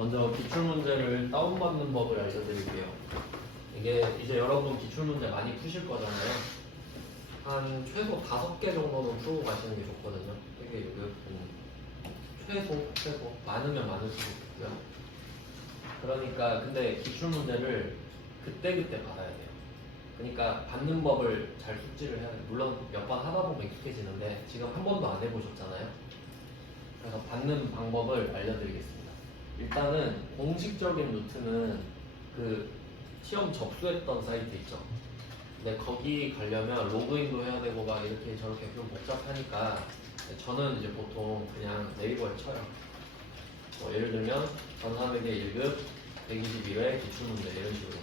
먼저 기출문제를 다운받는 법을 알려드릴게요. 이게 이제 여러분 기출문제 많이 푸실 거잖아요. 한 최소 5개 정도는 풀고 가시는 게 좋거든요. 되게 최소 많으면 많을수록 좋고요. 그러니까 근데 기출문제를 그때그때 받아야 돼요. 그러니까 받는 법을 잘 숙지를 해야 돼요. 물론 몇 번 하다 보면 익숙해지는데 지금 한 번도 안 해보셨잖아요. 그래서 받는 방법을 알려드리겠습니다. 일단은 공식적인 루트는 그 시험 접수했던 사이트 있죠. 근데 거기 가려면 로그인도 해야 되고 막 이렇게 저렇게 좀 복잡하니까 저는 이제 보통 그냥 네이버에 쳐요. 뭐 예를 들면 전산회계 1급 121회 기출문제 이런 식으로.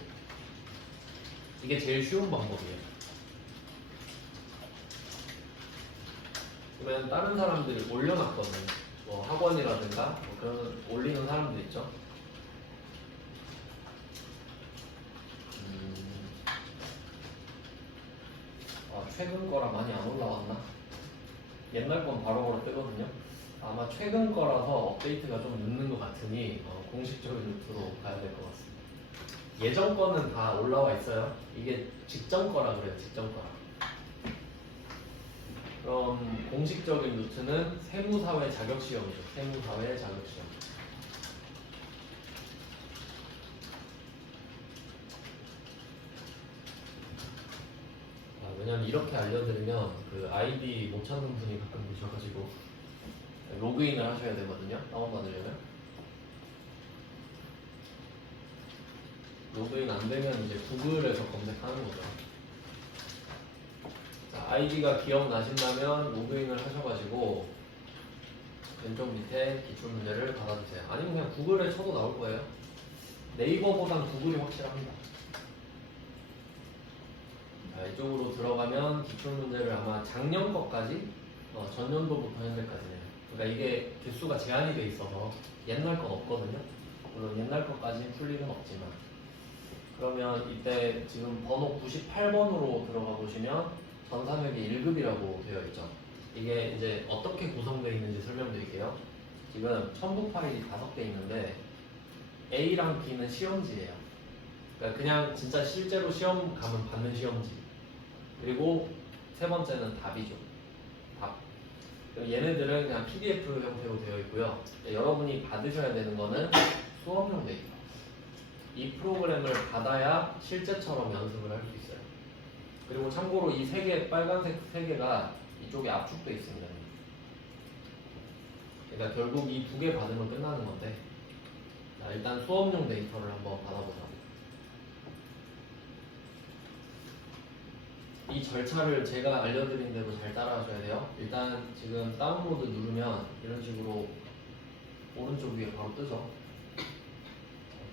이게 제일 쉬운 방법이에요. 그러면 다른 사람들이 올려놨거든요. 뭐 학원이라든가 뭐 그런 올리는 사람들 있죠. 최근 거라 많이 안 올라왔나? 옛날 건 바로바로 뜨거든요. 아마 최근 거라서 업데이트가 좀 늦는 것 같으니 공식적인 루트로 가야 될 것 같습니다. 예전 거는 다 올라와 있어요. 이게 직전 거라 그래요. 직전 거라. 그럼 공식적인 루트는 세무사회 자격시험이죠. 세무사회 자격시험. 왜냐면 이렇게 알려드리면 그 아이디 못 찾는 분이 가끔 계셔가지고 로그인을 하셔야 되거든요. 다운받으려면. 로그인 안 되면 이제 구글에서 검색하는 거죠. 자, 아이디가 기억나신다면 로그인을 하셔가지고 왼쪽 밑에 기출문제를 받아주세요. 아니면 그냥 구글에 쳐도 나올 거예요. 네이버보단 구글이 확실합니다. 자, 이쪽으로 들어가면 기출문제를 아마 작년 것까지 전년도부터 현재까지네요. 그러니까 이게 개수가 제한이 돼 있어서 옛날 건 없거든요. 물론 옛날 것까지 풀 일은 없지만. 그러면 이때 지금 번호 98번으로 들어가 보시면 전산회계 1급이라고 되어 있죠. 이게 이제 어떻게 구성되어 있는지 설명드릴게요. 지금 첨부 파일이 5개 있는데 A랑 B는 시험지예요. 그러니까 그냥 진짜 실제로 시험 가면 받는 시험지. 그리고 세 번째는 답이죠. 답. 얘네들은 그냥 PDF 형태로 되어 있고요. 여러분이 받으셔야 되는 거는 수업용 데이터. 이 프로그램을 받아야 실제처럼 연습을 할 수 있어요. 그리고 참고로 이 3개, 빨간색 3개가 이쪽에 압축되어 있습니다. 그러니까 결국 이 2개 받으면 끝나는 건데, 자, 일단 수업용 데이터를 한번 받아보자고. 이 절차를 제가 알려드린 대로 잘 따라하셔야 돼요. 일단 지금 다운로드 누르면 이런 식으로 오른쪽 위에 바로 뜨죠.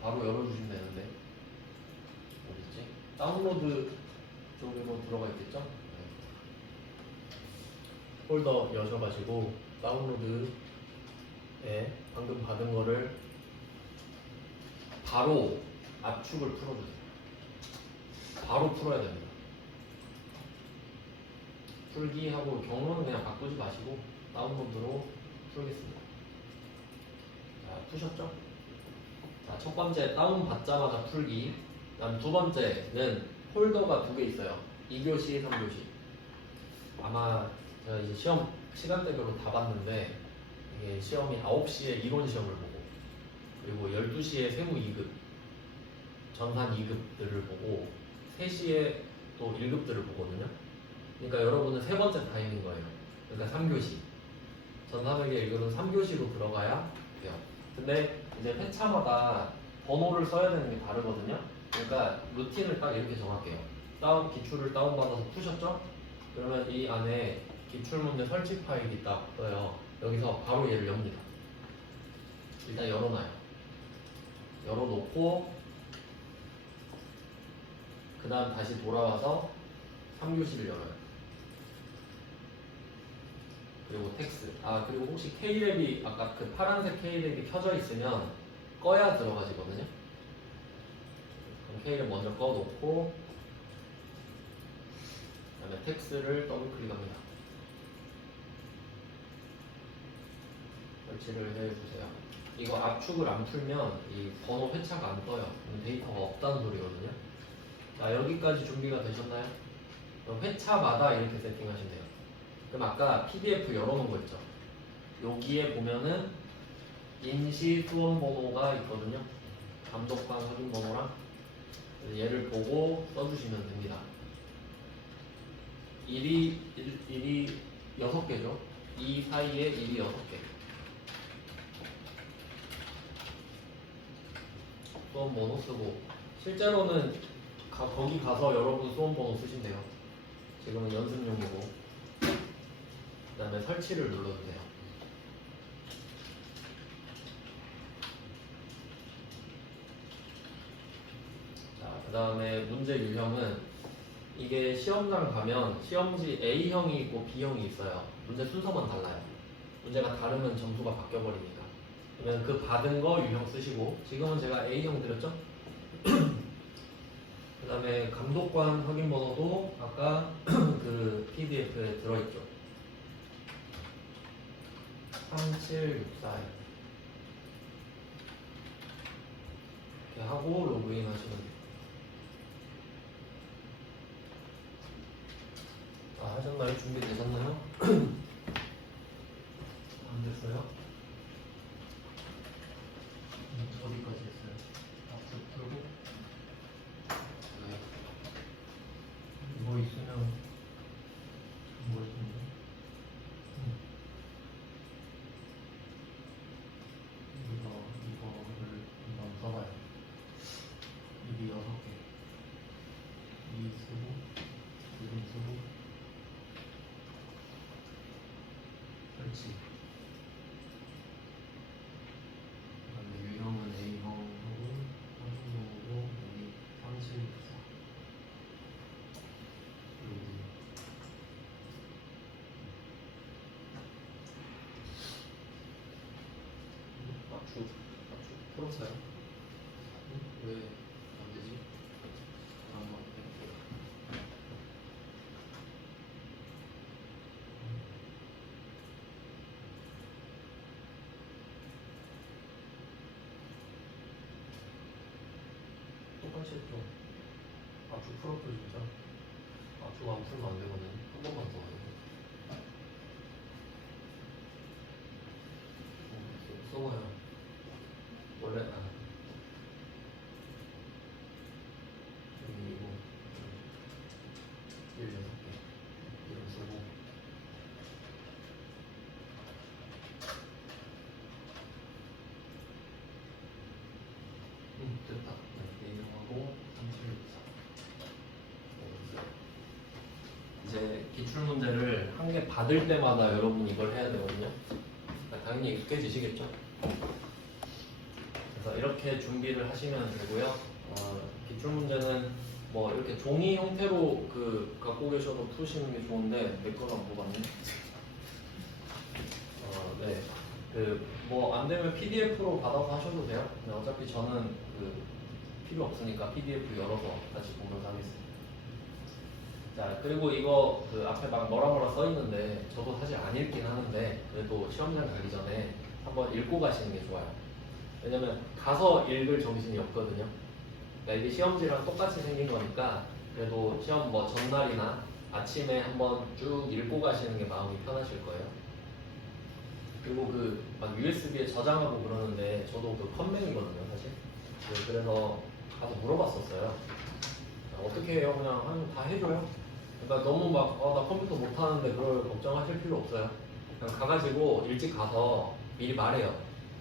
바로 열어주시면 되는데 어딨지? 다운로드 쪽으로 들어가 있겠죠? 네. 폴더 여셔가지고 다운로드에 방금 받은 거를 바로 압축을 풀어주세요. 바로 풀어야 됩니다. 풀기 하고 경로는 그냥 바꾸지 마시고 다운로드로 풀겠습니다. 자, 푸셨죠? 자, 첫 번째 다운 받자마자 풀기. 그다음 두 번째는 폴더가 2개 있어요. 2교시, 3교시. 아마 제가 이제 시험 시간대별로 다 봤는데 이게 시험이 9시에 이론 시험을 보고 그리고 12시에 세무 2급, 전산 2급들을 보고 3시에 또 1급들을 보거든요. 그러니까 여러분은 세 번째 타임인 거예요. 그러니까 3교시. 전산회계 1급은 3교시로 들어가야 돼요. 근데 이제 회차마다 번호를 써야 되는 게 다르거든요. 그러니까 루틴을 딱 이렇게 정할게요. 기출을 다운받아서 푸셨죠? 그러면 이 안에 기출문제 설치 파일이 딱 떠요. 여기서 바로 얘를 엽니다. 일단 열어놔요. 열어놓고 그 다음 다시 돌아와서 3교시를 열어요. 그리고 텍스. 그리고 혹시 K랩이 아까 그 파란색 K랩이 켜져 있으면 꺼야 들어가지거든요. 그럼 K랩 먼저 꺼놓고 그 다음에 텍스를 더블 클릭합니다. 설치를 해주세요. 이거 압축을 안 풀면 이 번호 회차가 안 떠요. 데이터가 없다는 소리거든요. 자, 여기까지 준비가 되셨나요? 그럼 회차마다 이렇게 세팅하시면 돼요. 그럼 아까 PDF 열어놓은 거 있죠? 여기에 보면은 임시 수험 번호가 있거든요. 감독관 확인 번호랑 얘를 보고 써주시면 됩니다. 일이 6개죠. 이 사이에 일이 6개. 수험 번호 쓰고 실제로는 거기 가서 여러분 수험 번호 쓰시면 돼요. 지금은 연습용이고 그 다음에 설치를 눌러주세요. 자, 그 다음에 문제 유형은 이게 시험장 가면 시험지 A형이 있고 B형이 있어요. 문제 순서만 달라요. 문제가 다르면 점수가 바뀌어버리니까. 그러면 그 받은 거 유형 쓰시고 지금은 제가 A형 드렸죠? 그 다음에 감독관 확인 번호도 아까 그 PDF에 들어있죠. 3764 이렇게 하고 로그인 하시면 돼요. 아, 하셨나요? 준비되셨나요? 안 됐어요? 어디까지 했어요? 앞으로 풀고 네. 뭐 있으면 뭐 있는데? 이거를 한번 써봐요. 여기 6개. 이 쓰고, 이름 쓰고, 설치. 그다음에 유형은 A형하고, 한국형으로 여기 3764. 압축 풀었어요? 왜 안 되지? 한번 해볼게요. 똑같이 했죠. 압축 풀었죠 진짜. 압축 안 풀면 안 되거든요. 한 번만 더 해요. 써봐요. 원래 여기 이거 6개 이름 쓰고 됐다. 네, 이름하고 3764 이제 기출문제를 한 개 받을 때마다 여러분 이걸 해야 되거든요. 당연히 익숙해지시겠죠? 그래서 이렇게 준비를 하시면 되고요. 기출문제는 뭐 이렇게 종이 형태로 갖고 계셔도 푸시는 게 좋은데 내 거는 안 뽑았네. 네. 뭐 안 되면 PDF로 받아서 하셔도 돼요. 근데 어차피 저는 필요 없으니까 PDF 열어서 다시 보면서 하겠습니다. 자, 그리고 이거 앞에 막 뭐라 써 있는데 저도 사실 안 읽긴 하는데 그래도 시험장 가기 전에 한번 읽고 가시는 게 좋아요. 왜냐면 가서 읽을 정신이 없거든요. 그러니까 이게 시험지랑 똑같이 생긴 거니까 그래도 시험 뭐 전날이나 아침에 한번 쭉 읽고 가시는 게 마음이 편하실 거예요. 그리고 막 USB에 저장하고 그러는데 저도 컴맹이거든요 사실. 그래서 가서 물어봤었어요. 어떻게 해요? 그냥 다 해줘요. 그러니까 너무 막 나 컴퓨터 못하는데 그걸 걱정하실 필요 없어요. 그냥 가가지고 일찍 가서 미리 말해요.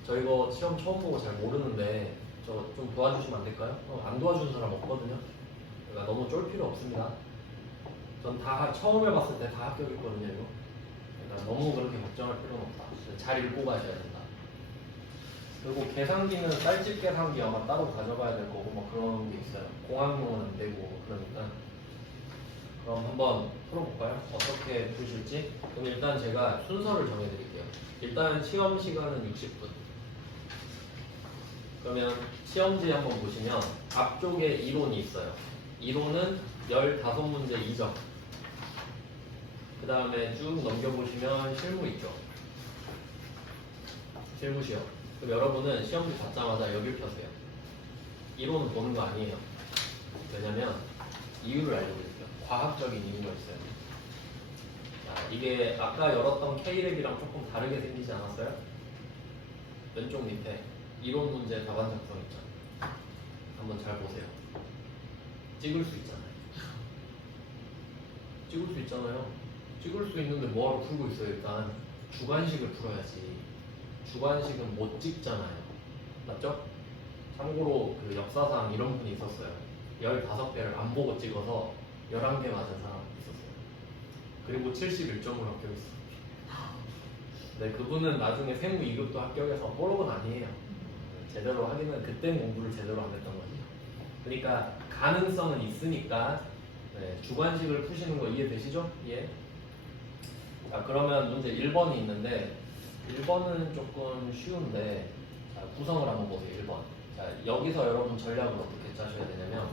저 이거 시험 처음 보고 잘 모르는데 저 좀 도와주시면 안 될까요? 안 도와주는 사람 없거든요. 그러니까 너무 쫄 필요 없습니다. 전 다 처음 해봤을 때 다 합격했거든요 이거. 그러니까 너무 그렇게 걱정할 필요는 없다. 잘 읽고 가셔야 된다. 그리고 계산기는 쌀집 계산기 아마 따로 가져가야 될 거고 뭐 그런 게 있어요. 공학용은 안 되고 그러니까. 그럼 한번 풀어볼까요? 어떻게 푸실지? 그럼 일단 제가 순서를 정해드릴게요. 일단 시험 시간은 60분. 그러면 시험지 한번 보시면 앞쪽에 이론이 있어요. 이론은 15문제 2점. 그 다음에 쭉 넘겨보시면 실무 있죠. 실무 시험. 그럼 여러분은 시험지 받자마자 여길 펴세요. 이론은 보는 거 아니에요. 왜냐면 이유를 알려드릴게요. 과학적인 이유가 있어요. 자, 이게 아까 열었던 K랩이랑 조금 다르게 생기지 않았어요? 왼쪽 밑에 이론 문제 답안 작성 있죠. 한번 잘 보세요. 찍을 수 있잖아요. 찍을 수 있잖아요. 찍을 수 있는데 뭐하러 풀고 있어요? 일단 주관식을 풀어야지. 주관식은 못 찍잖아요. 맞죠? 참고로 그 역사상 이런 분이 있었어요. 15개를 안 보고 찍어서 11개 맞은 사람 있었어요. 그리고 71점으로 합격했어요. 네, 그분은 나중에 세무 2급도 합격해서 뽀록은 아니에요. 제대로 하기는 그땐 공부를 제대로 안 했던 거지. 그러니까 가능성은 있으니까 네, 주관식을 푸시는 거 이해되시죠? 예. 자, 그러면 문제 1번이 있는데 1번은 조금 쉬운데 자, 구성을 한번 보세요. 1번. 자, 여기서 여러분 전략을 어떻게 짜셔야 되냐면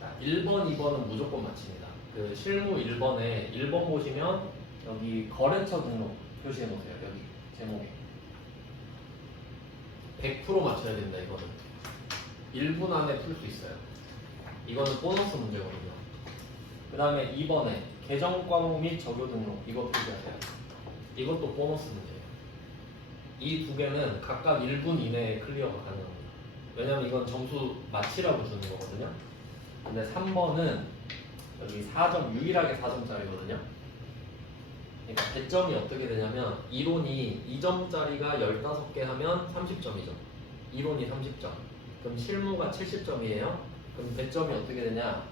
자, 1번, 2번은 무조건 맞춥니다. 그 실무 1번에 1번 보시면 여기 거래처 등록 표시해 놓으세요. 여기 제목에 100% 맞춰야 된다. 이거는 1분 안에 풀 수 있어요. 이거는 보너스 문제거든요. 그 다음에 2번에 계정 과목 및 적요 등록 이거 표시하세요. 이것도 보너스 문제예요. 이 두 개는 각각 1분 이내에 클리어가 가능합니다. 왜냐면 이건 점수 맞히라고 주는 거거든요. 근데 3번은 여기 4점, 유일하게 4점짜리거든요. 그러니까 배점이 어떻게 되냐면 이론이 2점짜리가 15개 하면 30점이죠. 이론이 30점. 그럼 실무가 70점이에요. 그럼 배점이 어떻게 되냐?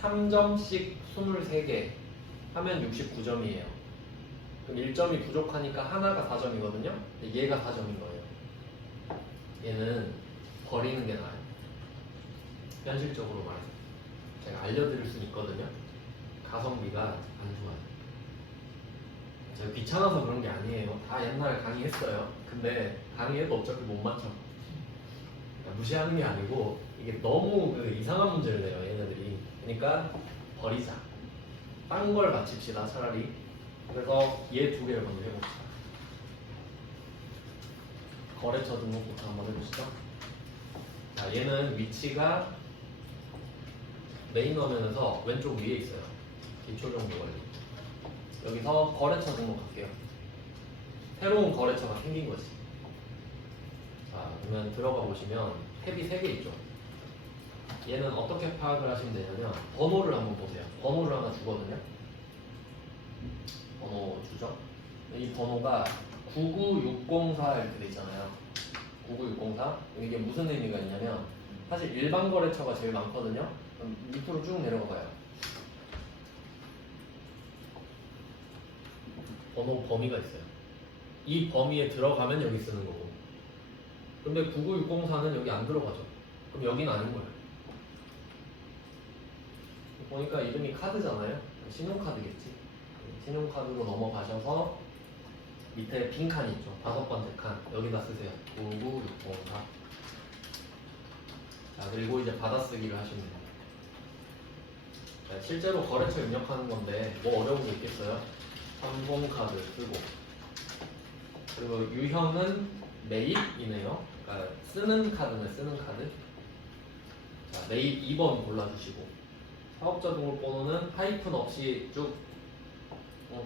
3점씩 23개 하면 69점이에요. 그럼 1점이 부족하니까 하나가 4점이거든요. 얘가 4점인 거예요. 얘는 버리는 게 나아요. 현실적으로 말해서. 제가 알려드릴 수 있거든요. 가성비가 안 좋아요. 제가 귀찮아서 그런 게 아니에요. 다 옛날에 강의했어요. 근데 강의해도 어차피 못 맞춰. 무시하는 게 아니고 이게 너무 그 이상한 문제를 내요. 얘네들이. 그러니까 버리자. 딴 걸 맞춥시다 차라리. 그래서 얘 두 개를 먼저 해봅시다. 거래처 등록부터 한번 해보시죠. 자, 얘는 위치가 메인 화면에서 왼쪽 위에 있어요. 기초 정보 관리. 여기서 거래처 등록할게요. 새로운 거래처가 생긴 거지. 자, 그러면 들어가 보시면 탭이 3개 있죠. 얘는 어떻게 파악을 하시면 되냐면 번호를 한번 보세요. 번호를 하나 주거든요. 번호 주죠. 이 번호가 99604 이렇게 돼 있잖아요. 99604. 이게 무슨 의미가 있냐면 사실 일반 거래처가 제일 많거든요. 그럼 밑으로 쭉 내려가 봐요. 번호 범위가 있어요. 이 범위에 들어가면 여기 쓰는 거고. 근데 99604는 여기 안 들어가죠. 그럼 여기는 아닌 거예요. 보니까 이름이 카드잖아요. 신용카드겠지. 신용카드로 넘어가셔서 밑에 빈 칸이 있죠. 5번째 칸. 여기다 쓰세요. 99604. 자, 그리고 이제 받아쓰기를 하시면 돼요. 자, 실제로 거래처 입력하는 건데 뭐 어려운 게 있겠어요? 삼성카드 쓰고, 그리고 유형은 매입이네요. 그러니까 쓰는 카드네. 쓰는 카드. 자, 매입 2번 골라주시고, 사업자 등록번호는 하이픈 없이 쭉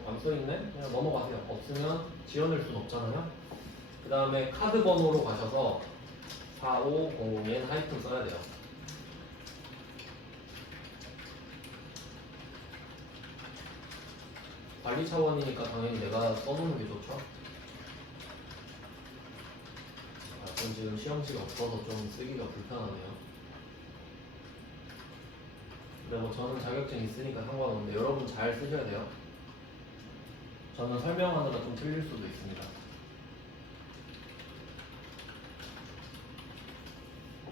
안 써있네? 그냥 넘어가세요. 없으면 지원할 순 없잖아요. 그 다음에 카드 번호로 가셔서 4500엔 하이픈 써야 돼요. 관리 차원이니까 당연히 내가 써놓는 게 좋죠. 전 지금 시험지가 없어서 좀 쓰기가 불편하네요. 근데 뭐 저는 자격증 있으니까 상관없는데 여러분 잘 쓰셔야 돼요. 저는 설명하느라 좀 틀릴 수도 있습니다.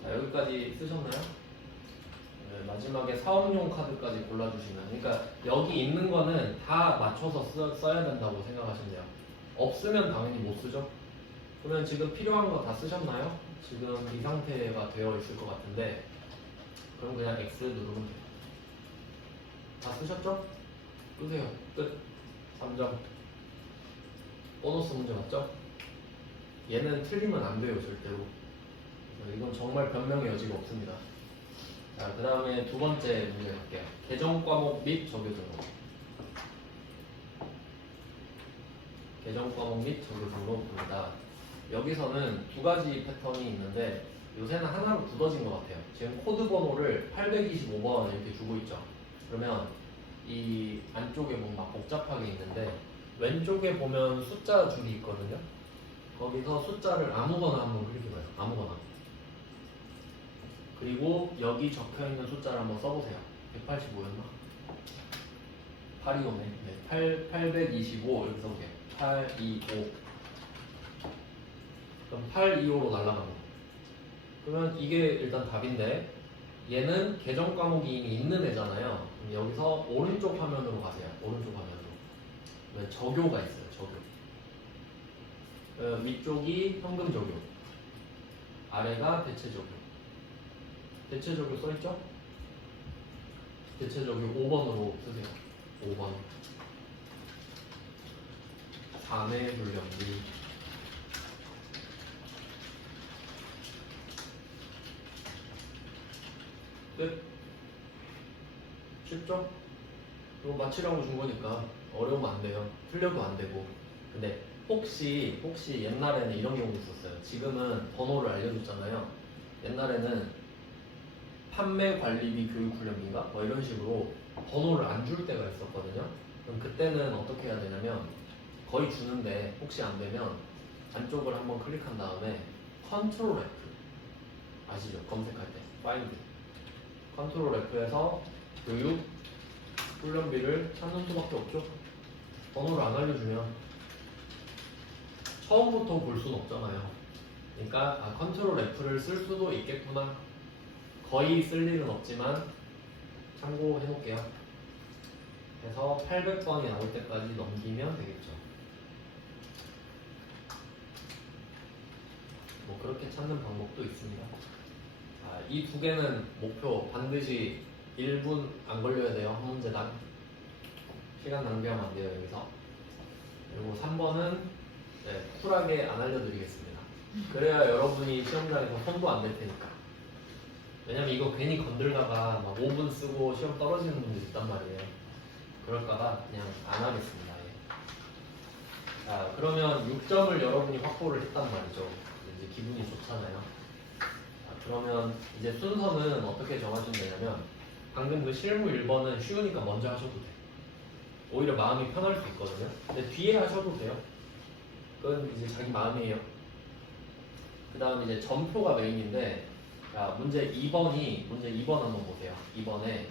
자, 여기까지 쓰셨나요? 네, 마지막에 사업용 카드까지 골라주시면, 그러니까 여기 있는 거는 다 맞춰서 써야 된다고 생각하시면 돼요. 없으면 당연히 못 쓰죠. 그러면 지금 필요한 거 다 쓰셨나요? 지금 이 상태가 되어 있을 것 같은데, 그럼 그냥 X 누르면 돼요. 다 쓰셨죠? 끄세요. 끝. 3점. 보너스 문제 맞죠? 얘는 틀리면 안 돼요, 절대로. 이건 정말 변명의 여지가 없습니다. 자, 그 다음에 두 번째 문제 갈게요. 개정 과목 및 적요 등록. 개정 과목 및 적요 등록입니다. 여기서는 두 가지 패턴이 있는데 요새는 하나로 굳어진 것 같아요. 지금 코드 번호를 825번 이렇게 주고 있죠. 그러면 이 안쪽에 뭔가 복잡하게 있는데 왼쪽에 보면 숫자 줄이 있거든요. 거기서 숫자를 아무거나 한번 클릭해봐요. 아무거나. 그리고 여기 적혀있는 숫자를 한번 써보세요. 185였나? 825네. 네, 825 이렇게 써보세요. 825. 그럼 825로 날아가고. 그러면 이게 일단 답인데 얘는 개정 과목이 이미 있는 애잖아요. 그럼 여기서 오른쪽 화면으로 가세요. 오른쪽 화면으로. 왜 적요가 있어요. 적요. 위쪽이 현금 적요. 아래가 대체 적요. 대체 적요 써있죠? 대체 적요 5번으로 쓰세요. 5번. 3의 불량비. 끝. 쉽죠? 이거 맞히라고 준 거니까 어려우면 안 돼요. 틀려도 안 되고. 근데 혹시 옛날에는 이런 경우도 있었어요. 지금은 번호를 알려줬잖아요. 옛날에는 판매 관리비 교육훈련비인가? 뭐 이런 식으로 번호를 안 줄 때가 있었거든요. 그럼 그때는 어떻게 해야 되냐면 거의 주는데 혹시 안 되면 안쪽을 한번 클릭한 다음에 컨트롤 F 아시죠? 검색할 때 파인드 컨트롤 F에서 교육 훈련비를 찾는 수밖에 없죠. 번호를 안 알려주면 처음부터 볼 수는 없잖아요. 그러니까 컨트롤 F를 쓸 수도 있겠구나. 거의 쓸 일은 없지만 참고해 놓을게요. 그래서 800번이 나올 때까지 넘기면 되겠죠. 뭐 그렇게 찾는 방법도 있습니다. 이 두 개는 목표 반드시 1분 안 걸려야 돼요. 한 문제당. 시간 낭비하면 안 돼요, 여기서. 그리고 3번은 쿨하게 안 알려드리겠습니다. 그래야 여러분이 시험장에서 손도 안 댈 테니까. 왜냐면 이거 괜히 건들다가 막 5분 쓰고 시험 떨어지는 분들 있단 말이에요. 그럴까봐 그냥 안 하겠습니다. 예. 자, 그러면 6점을 여러분이 확보를 했단 말이죠. 이제 기분이 좋잖아요. 자, 그러면 이제 순서는 어떻게 정하시면 되냐면 방금 그 실무 1번은 쉬우니까 먼저 하셔도 돼. 오히려 마음이 편할 수 있거든요. 근데 뒤에 하셔도 돼요. 그건 이제 자기 마음이에요. 그 다음 이제 점표가 메인인데, 자, 문제 2번 한번 보세요. 2번에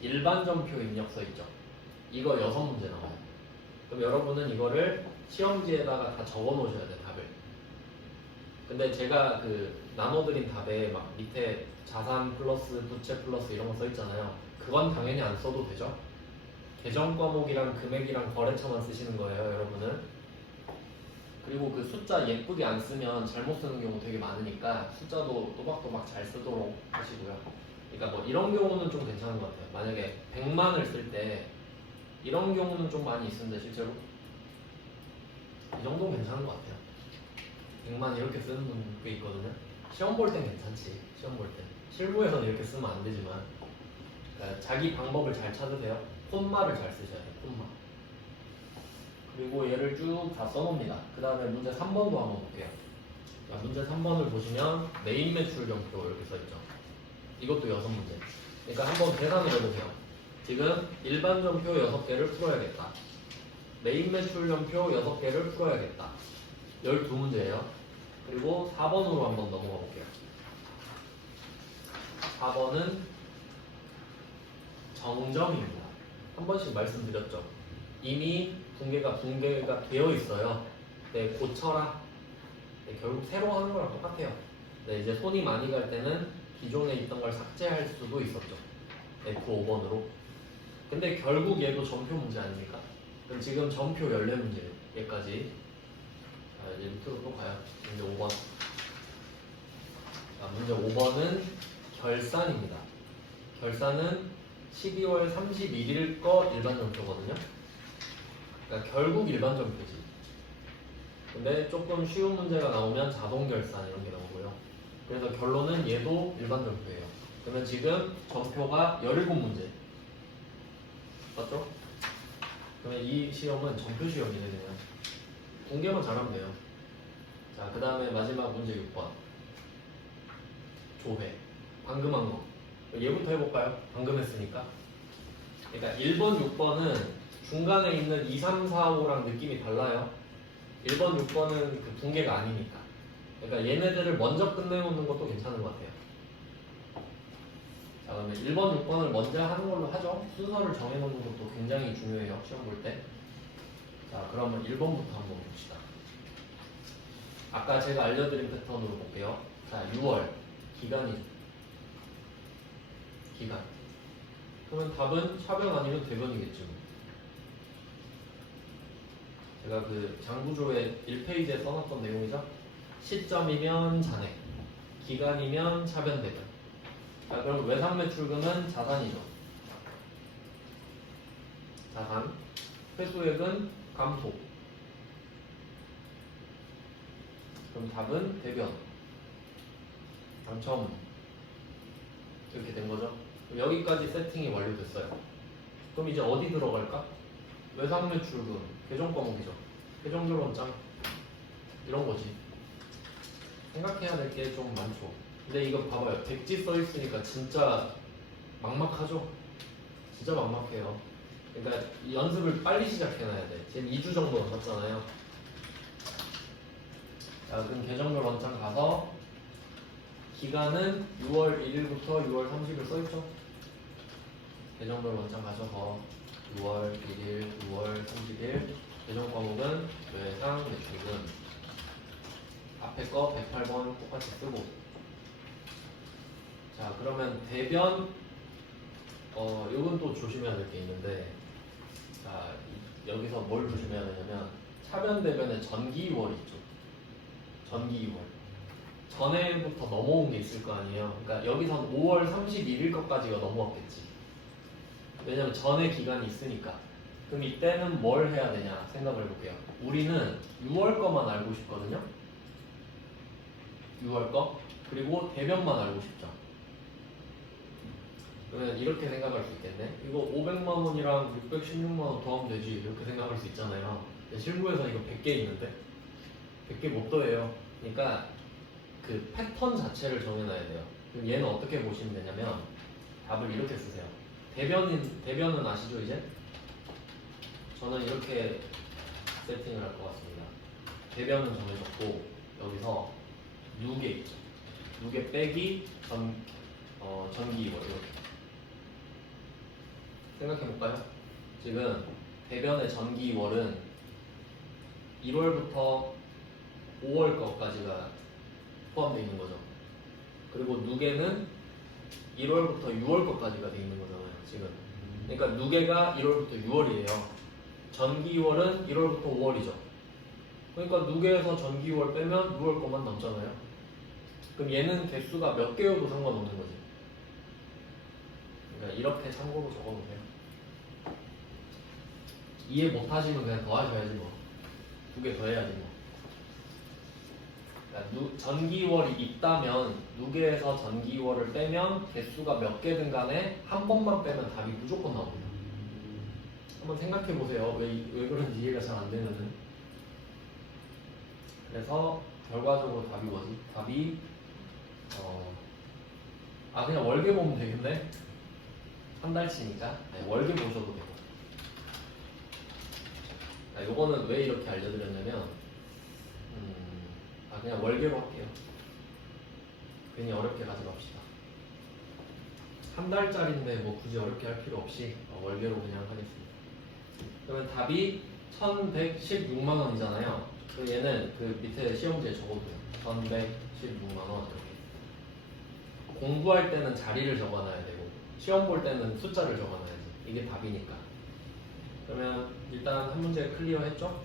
일반 점표 입력서 있죠. 이거 6문제 나와요. 그럼 여러분은 이거를 시험지에다가 다 적어 놓으셔야 돼요, 답을. 근데 제가 그 나눠드린 답에 막 밑에 자산 플러스 부채 플러스 이런 거 써 있잖아요. 그건 당연히 안 써도 되죠. 개정 과목이랑 금액이랑 거래처만 쓰시는 거예요, 여러분은. 그리고 그 숫자 예쁘게 안 쓰면 잘못 쓰는 경우 되게 많으니까 숫자도 또박또박 잘 쓰도록 하시고요. 그러니까 뭐 이런 경우는 좀 괜찮은 것 같아요. 만약에 100만을 쓸 때 이런 경우는 좀 많이 있는데 실제로 이 정도는 괜찮은 것 같아요. 100만 이렇게 쓰는 분 꽤 있거든요. 시험 볼 땐 괜찮지. 시험 볼 때. 실무에서는 이렇게 쓰면 안 되지만 그러니까 자기 방법을 잘 찾으세요. 폰말을 잘 쓰셔야 돼요. 폰말. 그리고 얘를 쭉 다 써놓습니다. 그 다음에 문제 3번도 한번 볼게요. 자, 문제 3번을 보시면 메인 매출 점표 이렇게 써있죠. 이것도 6문제. 그러니까 한번 계산을 해보세요. 지금 일반 점표 6개를 풀어야겠다. 메인 매출 점표 6개를 풀어야겠다. 12문제예요. 그리고 4번으로 한번 넘어가 볼게요. 4번은 정정입니다. 한 번씩 말씀드렸죠. 이미 붕괴가 되어 있어요. 네, 고쳐라. 네, 결국 새로 하는 거랑 똑같아요. 네, 이제 손이 많이 갈 때는 기존에 있던 걸 삭제할 수도 있었죠. F5번으로. 근데 결국 얘도 점표 문제 아닙니까? 그럼 지금 점표 14문제 얘까지. 자, 이제 밑으로 또 가요. 문제 5번. 자, 문제 5번은 결산입니다. 결산은 12월 31일 거 일반 점표거든요. 그러니까 결국 일반 점표지. 근데 조금 쉬운 문제가 나오면 자동 결산 이런 게 나오고요. 그래서 결론은 얘도 일반 전표예요. 그러면 지금 전표가 17문제 맞죠? 그러면 이 시험은 전표 시험이네요. 공개만 잘하면 돼요. 자, 그 다음에 마지막 문제 6번 조회 방금 한 거. 얘부터 해볼까요? 방금 했으니까. 그러니까 1번, 6번은 중간에 있는 2, 3, 4, 5랑 느낌이 달라요. 1번, 6번은 그 붕괴가 아니니까. 그러니까 얘네들을 먼저 끝내놓는 것도 괜찮은 것 같아요. 자, 그러면 1번, 6번을 먼저 하는 걸로 하죠. 순서를 정해놓는 것도 굉장히 중요해요. 시험 볼 때. 자, 그러면 1번부터 한번 봅시다. 아까 제가 알려드린 패턴으로 볼게요. 자, 6월 기간이 기간. 그러면 답은 차변 아니면 대변이겠죠. 제가 그 장구조의 1페이지에 써놨던 내용이죠. 시점이면 잔액, 기간이면 차변 대변. 자, 그럼 외상 매출금은 자산이죠. 자산. 회수액은 감소. 그럼 답은 대변. 당첨. 이렇게 된 거죠. 그럼 여기까지 세팅이 완료됐어요. 그럼 이제 어디 들어갈까? 외상 매출금, 계정 과목이죠. 계정 결론장 이런 거지. 생각해야 될 게 좀 많죠. 근데 이거 봐봐요. 백지 써 있으니까 진짜 막막하죠. 진짜 막막해요. 그러니까 이 연습을 빨리 시작해놔야 돼. 지금 2주 정도 남았잖아요. 자, 그럼 계정별 원장 가서 기간은 6월 1일부터 6월 30일 써있죠? 계정별 원장 가셔서 6월 1일, 6월 30일 계정 과목은 외상 매출금 앞에 거 108번 똑같이 쓰고. 자, 그러면 대변 이건 또 조심해야 될 게 있는데, 자, 여기서 뭘 조심해야 되냐면 차변 대변에 전기 2월 있죠. 전기 2월 전에부터 넘어온 게 있을 거 아니에요. 그러니까 여기선 5월 31일 것까지가 넘어왔겠지. 왜냐면 전에 기간이 있으니까. 그럼 이때는 뭘 해야 되냐 생각을 해볼게요. 우리는 6월 거만 알고 싶거든요. 6월 거. 그리고 대변만 알고 싶죠. 그러면 이렇게 생각할 수 있겠네. 이거 500만 원이랑 616만 원 더하면 되지. 이렇게 생각할 수 있잖아요. 실무에서 이거 100개 있는데 100개 못 더해요. 그러니까 그 패턴 자체를 정해놔야 돼요. 그럼 얘는 어떻게 보시면 되냐면 답을 이렇게 쓰세요. 대변은 아시죠 이제? 저는 이렇게 세팅을 할 것 같습니다. 대변은 정해졌고 여기서 누계 있죠. 누계 빼기 전기 2월 이렇게 생각해볼까요? 지금 대변의 전기 2월은 1월부터 5월 거까지가 포함되어 있는 거죠. 그리고 누계는 1월부터 6월 거까지가 되어 있는 거잖아요. 지금. 그러니까 누계가 1월부터 6월이에요. 전기 2월은 1월부터 5월이죠. 그러니까 누계에서 전기 2월 빼면 6월 것만 남잖아요. 그럼 얘는 개수가 몇 개여도 상관없는 거지. 그러니까 이렇게 참고로 적어보세요. 이해 못하시면 그냥 더 하셔야지 뭐. 2개 더 해야지 뭐. 그러니까 전기월이 있다면 누계에서 전기월을 빼면 개수가 몇 개든 간에 한 번만 빼면 답이 무조건 나옵니다. 한번 생각해 보세요. 왜 그런지 이해가 잘 안 되면은. 그래서 결과적으로 답이 뭐지? 답이 그냥 월계 보면 되겠네. 한 달치니까 월계 보셔도 되고. 요거는 왜 이렇게 알려드렸냐면 그냥 월계로 할게요. 괜히 어렵게 가지 맙시다. 한 달짜리인데 뭐 굳이 어렵게 할 필요 없이 월계로 그냥 하겠습니다. 그러면 답이 1116만 원이잖아요. 얘는 그 밑에 시험지에 적어도요. 1116만 원 이렇게. 공부할 때는 자리를 적어놔야 되고 시험 볼 때는 숫자를 적어놔야지. 이게 답이니까. 그러면 일단 한 문제 클리어 했죠?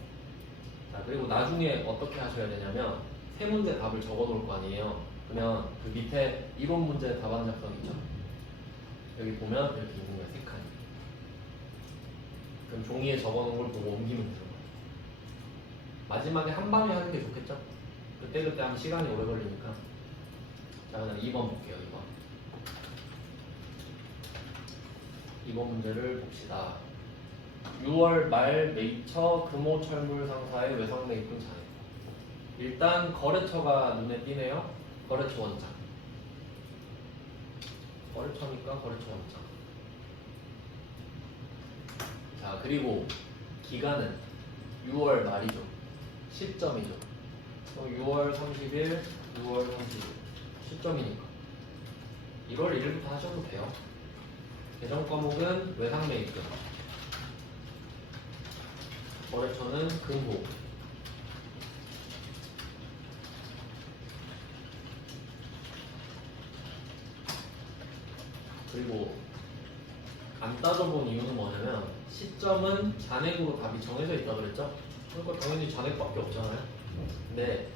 자, 그리고 나중에 어떻게 하셔야 되냐면 세 문제 답을 적어 놓을 거 아니에요. 그러면 그 밑에 이론 문제 답안 작성 있죠? 여기 보면 이렇게 있는 거예요. 세 칸. 그럼 종이에 적어 놓은 걸 보고 옮기면 되는 거예요. 마지막에 한 방에 하는 게 좋겠죠? 그때그때 하면 시간이 오래 걸리니까. 자, 그럼 2번 볼게요. 2번 문제를 봅시다. 6월 말 메이처 금호철물 상사의 외상 매입금 잔액. 일단 거래처가 눈에 띄네요. 거래처 원장. 거래처니까 거래처 원장. 자, 그리고 기간은 6월 말이죠. 시점이죠. 6월 30일, 6월 30일. 시점이니까 1월 1일부터 하셔도 돼요. 계정 과목은 외상 매입금. 거래처는 금호. 그리고 안 따져본 이유는 뭐냐면 시점은 잔액으로 답이 정해져 있다고 그랬죠? 그러니까 당연히 잔액밖에 없잖아요. 근데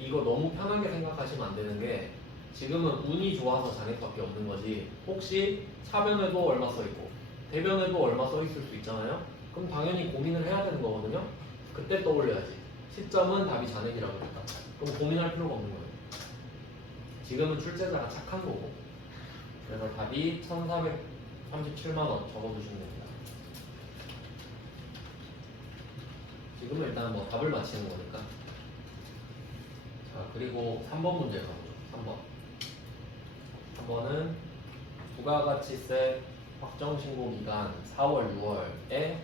이거 너무 편하게 생각하시면 안 되는 게 지금은 운이 좋아서 잔액밖에 없는 거지. 혹시 차변에도 얼마 써 있고 대변에도 얼마 써 있을 수 있잖아요. 그럼 당연히 고민을 해야 되는 거거든요. 그때 떠올려야지. 시점은 답이 잔액이라고 그랬다. 그럼 고민할 필요가 없는 거예요. 지금은 출제자가 착한 거고. 그래서 답이 1,437만 원 적어두시면 됩니다. 지금은 일단 뭐 답을 맞히는 거니까. 자, 그리고 3번 문제 가보죠. 3번은 부가가치세 확정신고 기간 4월, 6월에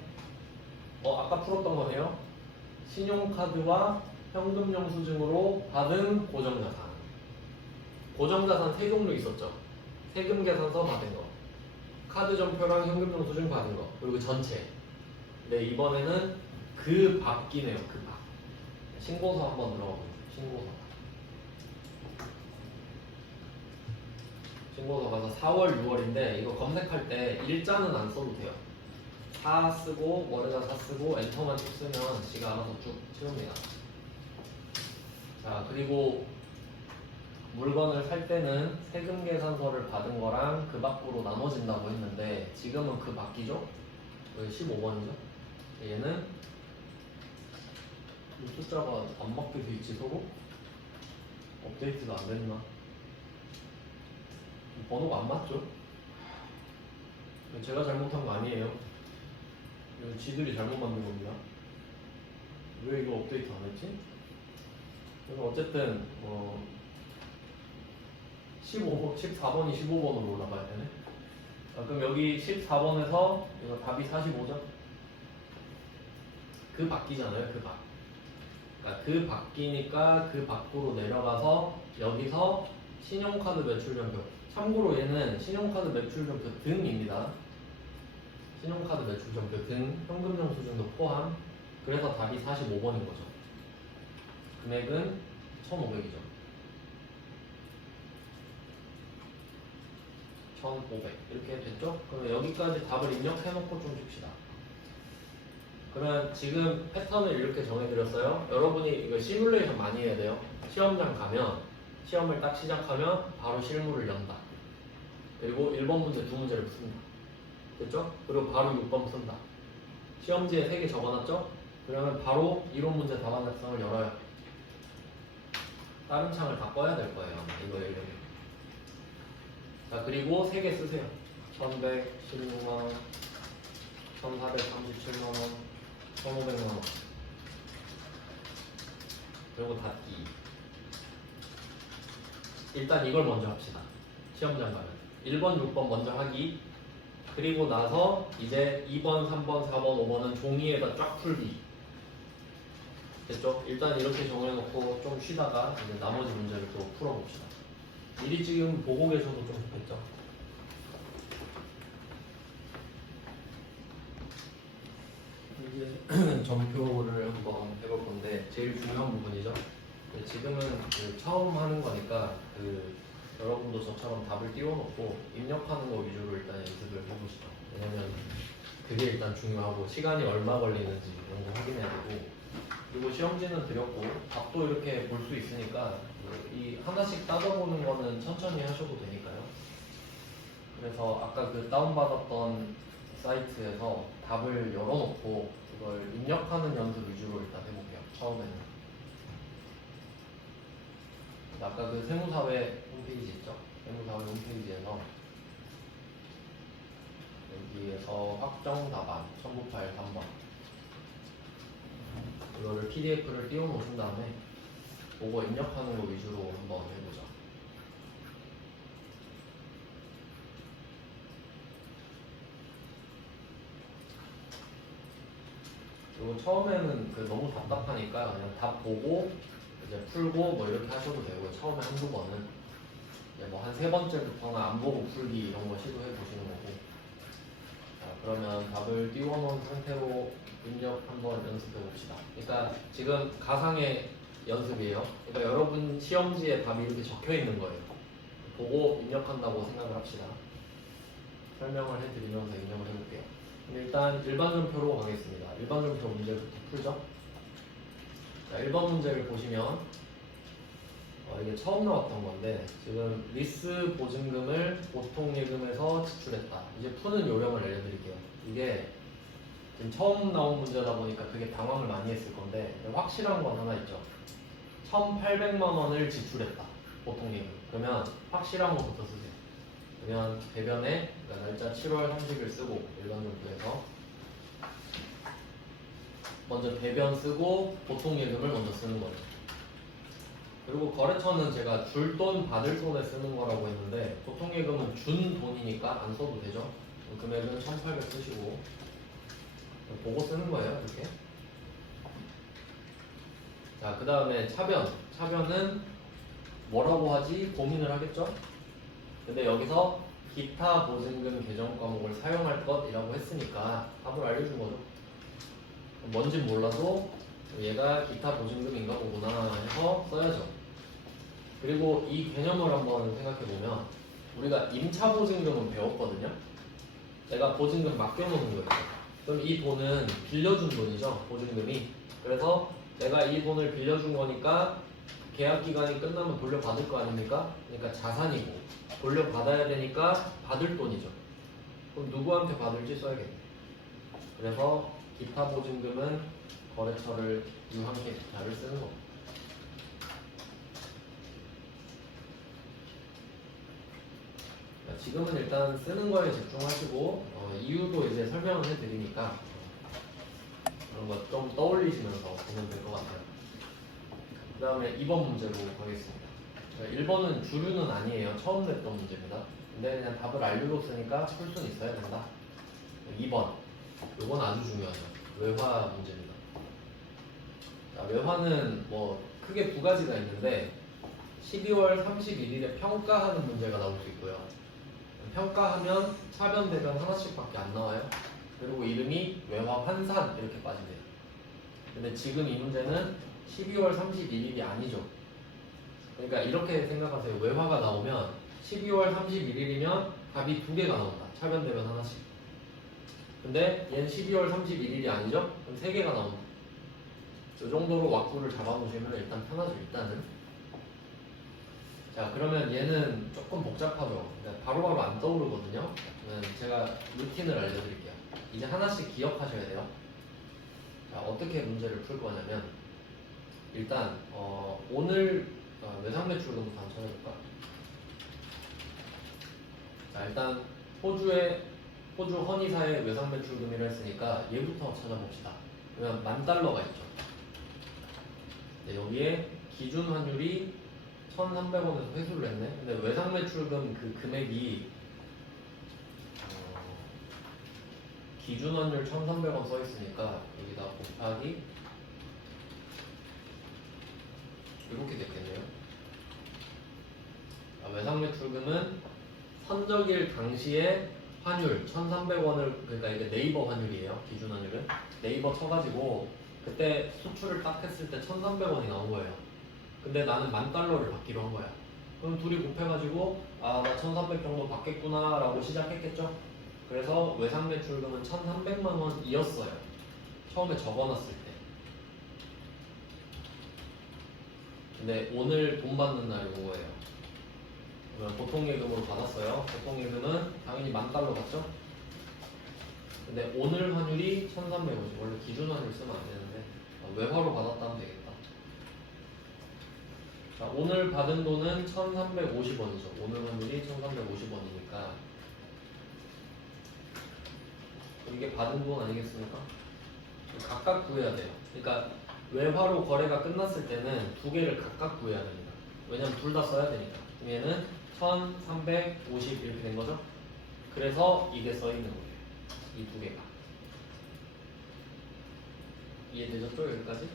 아까 풀었던 거네요. 신용카드와 현금 영수증으로 받은 고정자산. 고정자산 세 종류 있었죠. 세금 계산서 받은 거, 카드 전표랑 현금 영수증 받은 거, 그리고 전체. 네, 이번에는 그 밖이네요. 그 밖. 신고서 한번 들어가보죠. 신고서가 4월, 6월인데 이거 검색할 때 일자는 안 써도 돼요. 사 쓰고 월에다 사 쓰고 엔터만 쭉 쓰면 지가 알아서 쭉 채웁니다. 자, 그리고 물건을 살 때는 세금 계산서를 받은 거랑 그 밖으로 나눠진다고 했는데 지금은 그 밖이죠? 15번이죠? 얘는 이 숫자가 안 맞게 돼 있지 서로? 업데이트가 안 됐나? 번호가 안 맞죠? 제가 잘못한 거 아니에요. 이거 지들이 잘못 만든 겁니다. 왜 이거 업데이트 안 했지? 그래서 어쨌든 14번이 15번으로 올라가야 되네. 그럼 여기 14번에서 이거 답이 45죠? 그 바뀌잖아요. 그 밖. 그러니까 그 바뀌니까 그 밖으로 내려가서 여기서 신용카드 매출전표. 참고로 얘는 신용카드 매출전표 등입니다. 신용카드 매출전표 등 현금 영수증도 포함. 그래서 답이 45번인 거죠. 금액은 1,500이죠. 1,500 이렇게 됐죠? 그럼 여기까지 답을 입력해놓고 좀 줍시다. 그러면 지금 패턴을 이렇게 정해드렸어요. 여러분이 이거 시뮬레이션 많이 해야 돼요. 시험장 가면 시험을 딱 시작하면 바로 실무를 연다. 그리고 1번 문제 두 문제를 푼다. 됐죠? 그리고 바로 6번 푼다. 시험지에 3개 적어놨죠? 그러면 바로 이론 문제 답안 작성을 열어요. 다른 창을 다 꺼야 될 거예요. 이거 열려면. 자, 그리고 3개 쓰세요. 1,116만원, 1,437만원, 1,500만원. 그리고 닫기. 일단 이걸 먼저 합시다. 시험장 가면 1번, 6번 먼저 하기. 그리고 나서 이제 2번, 3번, 4번, 5번은 종이에다 쫙 풀기. 됐죠? 일단 이렇게 정해놓고 좀 쉬다가 이제 나머지 문제를 또 풀어봅시다. 미리 지금 보고 계셔도 좀 좋겠죠? 이제 전표를 한번 해볼 건데 제일 중요한 부분이죠. 지금은 처음 하는 거니까 여러분도 저처럼 답을 띄워놓고 입력하는 거 위주로 일단 연습을 해보시죠. 왜냐면 그게 일단 중요하고 시간이 얼마 걸리는지 이런 거 확인해야 되고, 그리고 시험지는 드렸고 답도 이렇게 볼 수 있으니까 이 하나씩 따져보는 거는 천천히 하셔도 되니까요. 그래서 아까 그 다운받았던 사이트에서 답을 열어놓고 그걸 입력하는 연습 위주로 일단 해볼게요. 처음에는. 아까 그 세무사회 홈페이지 있죠? 세무사회 홈페이지에서 여기에서 확정 답안 1908 3번 이거를 PDF를 띄워놓으신 다음에 그거 입력하는 거 위주로 한번 해보자. 그리고 처음에는 그 너무 답답하니까 그냥 답 보고 이제 풀고 뭐 이렇게 하셔도 되고요. 처음에 한두 번은 뭐 한 세 번째부터는 안 보고 풀기 이런 거 시도해 보시는 거고. 자, 그러면 답을 띄워놓은 상태로 입력 한번 연습해 봅시다. 그러니까 지금 가상의 연습이에요. 그러니까 여러분 시험지에 답이 이렇게 적혀 있는 거예요. 보고 입력한다고 생각을 합시다. 설명을 해드리면서 입력을 해볼게요. 일단 일반전표로 가겠습니다. 일반전표 문제부터 풀죠. 자, 1번 문제를 보시면 이게 처음 나왔던 건데 지금 리스 보증금을 보통예금에서 지출했다. 이제 푸는 요령을 알려드릴게요. 이게 지금 처음 나온 문제다 보니까 되게 당황을 많이 했을 건데 확실한 건 하나 있죠. 1,800만 원을 지출했다. 보통예금. 그러면 확실한 것부터 쓰세요. 그러면 대변에 그러니까 날짜 7월 30일 쓰고 일반전표에서 먼저 대변 쓰고 보통예금을 먼저 쓰는 거죠. 그리고 거래처는 제가 줄 돈 받을 돈에 쓰는 거라고 했는데 보통예금은 준 돈이니까 안 써도 되죠. 금액은 1,800 쓰시고 보고 쓰는 거예요. 이렇게. 자, 그 다음에 차변. 차변은 뭐라고 하지? 고민을 하겠죠. 근데 여기서 기타 보증금 계정 과목을 사용할 것이라고 했으니까 답을 알려준 거죠. 뭔진 몰라도 얘가 기타 보증금인가 보구나 해서 써야죠. 그리고 이 개념을 한번 생각해보면 우리가 임차 보증금은 배웠거든요. 내가 보증금 맡겨놓는 거예요. 그럼 이 돈은 빌려준 돈이죠. 보증금이. 그래서 내가 이 돈을 빌려준 거니까 계약 기간이 끝나면 돌려받을 거 아닙니까? 그러니까 자산이고 돌려받아야 되니까 받을 돈이죠. 그럼 누구한테 받을지 써야겠네. 그래서 기타 보증금은 거래처를 유한계 기타를 쓰는 겁니다. 지금은 일단 쓰는 거에 집중하시고 이유도 이제 설명을 해드리니까 그런 거 좀 떠올리시면서 보면 될 것 같아요. 그 다음에 2번 문제로 가겠습니다. 1번은 주류는 아니에요. 처음 냈던 문제입니다. 근데 그냥 답을 알류로 쓰니까 풀 수는 있어야 된다. 2번. 이건 아주 중요하죠. 외화 문제입니다. 자, 외화는 뭐 크게 두 가지가 있는데 12월 31일에 평가하는 문제가 나올 수 있고요. 평가하면 차변, 대변 하나씩밖에 안 나와요. 그리고 이름이 외화 환산 이렇게 빠지네요. 근데 지금 이 문제는 12월 31일이 아니죠. 그러니까 이렇게 생각하세요. 외화가 나오면 12월 31일이면 답이 두 개가 나온다. 차변, 대변 하나씩. 근데 얘는 12월 31일이 아니죠? 그럼 세 개가 나온다. 이 정도로 왁구를 잡아놓으시면 일단 편하죠. 일단은. 자, 그러면 얘는 조금 복잡하죠. 바로바로 안 떠오르거든요. 제가 루틴을 알려드릴게요. 이제 하나씩 기억하셔야 돼요. 자, 어떻게 문제를 풀 거냐면 일단 오늘 외상매출금부터 한번 찾아볼까? 자, 일단 호주 허니사의 외상매출금이라 했으니까 얘부터 찾아봅시다. 그러면 $10,000가 있죠. 네, 여기에 기준 환율이 1,300원에서 회수를 했네. 근데 외상매출금 그 금액이 기준 환율 1,300원 써 있으니까 여기다 곱하기 이렇게 됐겠네요. 외상매출금은 선적일 당시에 환율 1,300원을 그러니까 이게 네이버 환율이에요. 기준 환율은 네이버 쳐가지고 그때 수출을 딱 했을 때 1,300원이 나온 거예요. 근데 나는 $10,000를 받기로 한 거야. 그럼 둘이 곱해가지고 나 1,300 정도 받겠구나 라고 시작했겠죠. 그래서 외상매출금은 1,300만 원이었어요. 처음에 적어놨을 때. 근데 오늘 돈 받는 날 요거예요. 그러면 보통예금으로 받았어요. 보통예금은 당연히 $10,000 받죠. 근데 오늘 환율이 1350. 원래 기준 환율 쓰면 안 되는데 외화로 받았다면 되겠다. 자, 오늘 받은 돈은 1350원이죠. 오늘 환율이 1350원이니까 이게 받은 돈 아니겠습니까? 각각 구해야 돼요. 그러니까 외화로 거래가 끝났을 때는 두 개를 각각 구해야 됩니다. 왜냐면 둘 다 써야 되니까. 얘는 1350 이렇게 된 거죠. 그래서 이게 써 있는 거예요. 이 두 개가. 이해되셨죠? 여기까지?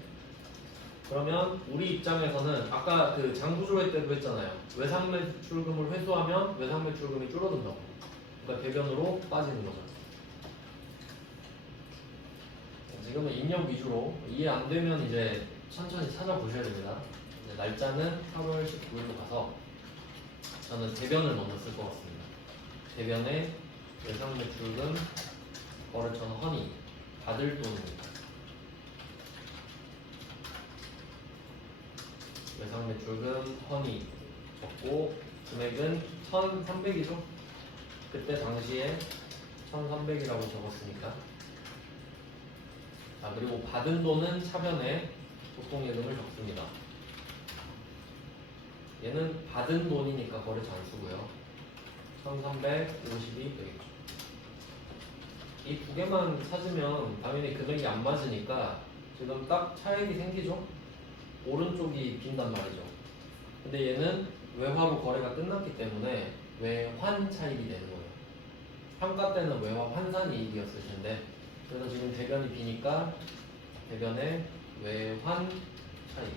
그러면 우리 입장에서는 아까 그 장부조회 때도 했잖아요. 외상 매출금을 회수하면 외상 매출금이 줄어든다고. 그러니까 대변으로 빠지는 거죠. 지금은 입력 위주로 이해 안 되면 이제 천천히 찾아보셔야 됩니다. 날짜는 8월 19일로 가서 저는 대변을 먼저 쓸 것 같습니다. 대변에 외상 매출금 거래처는 허니 받을 돈입니다. 외상 매출금 허니 적고 금액은 1,300이죠. 그때 당시에 1,300이라고 적었으니까. 자, 그리고 받은 돈은 차변에 보통예금을 적습니다. 얘는 받은 돈이니까 거래처 안 쓰고요. 1,350이 되겠죠. 이 두 개만 찾으면 당연히 금액이 안 맞으니까 지금 딱 차액이 생기죠. 오른쪽이 빈단 말이죠. 근데 얘는 외화로 거래가 끝났기 때문에 외환 차익이 되는 거예요. 평가 때는 외화 환산 이익이었을 텐데 그래서 지금 대변이 비니까 대변의 외환 차익.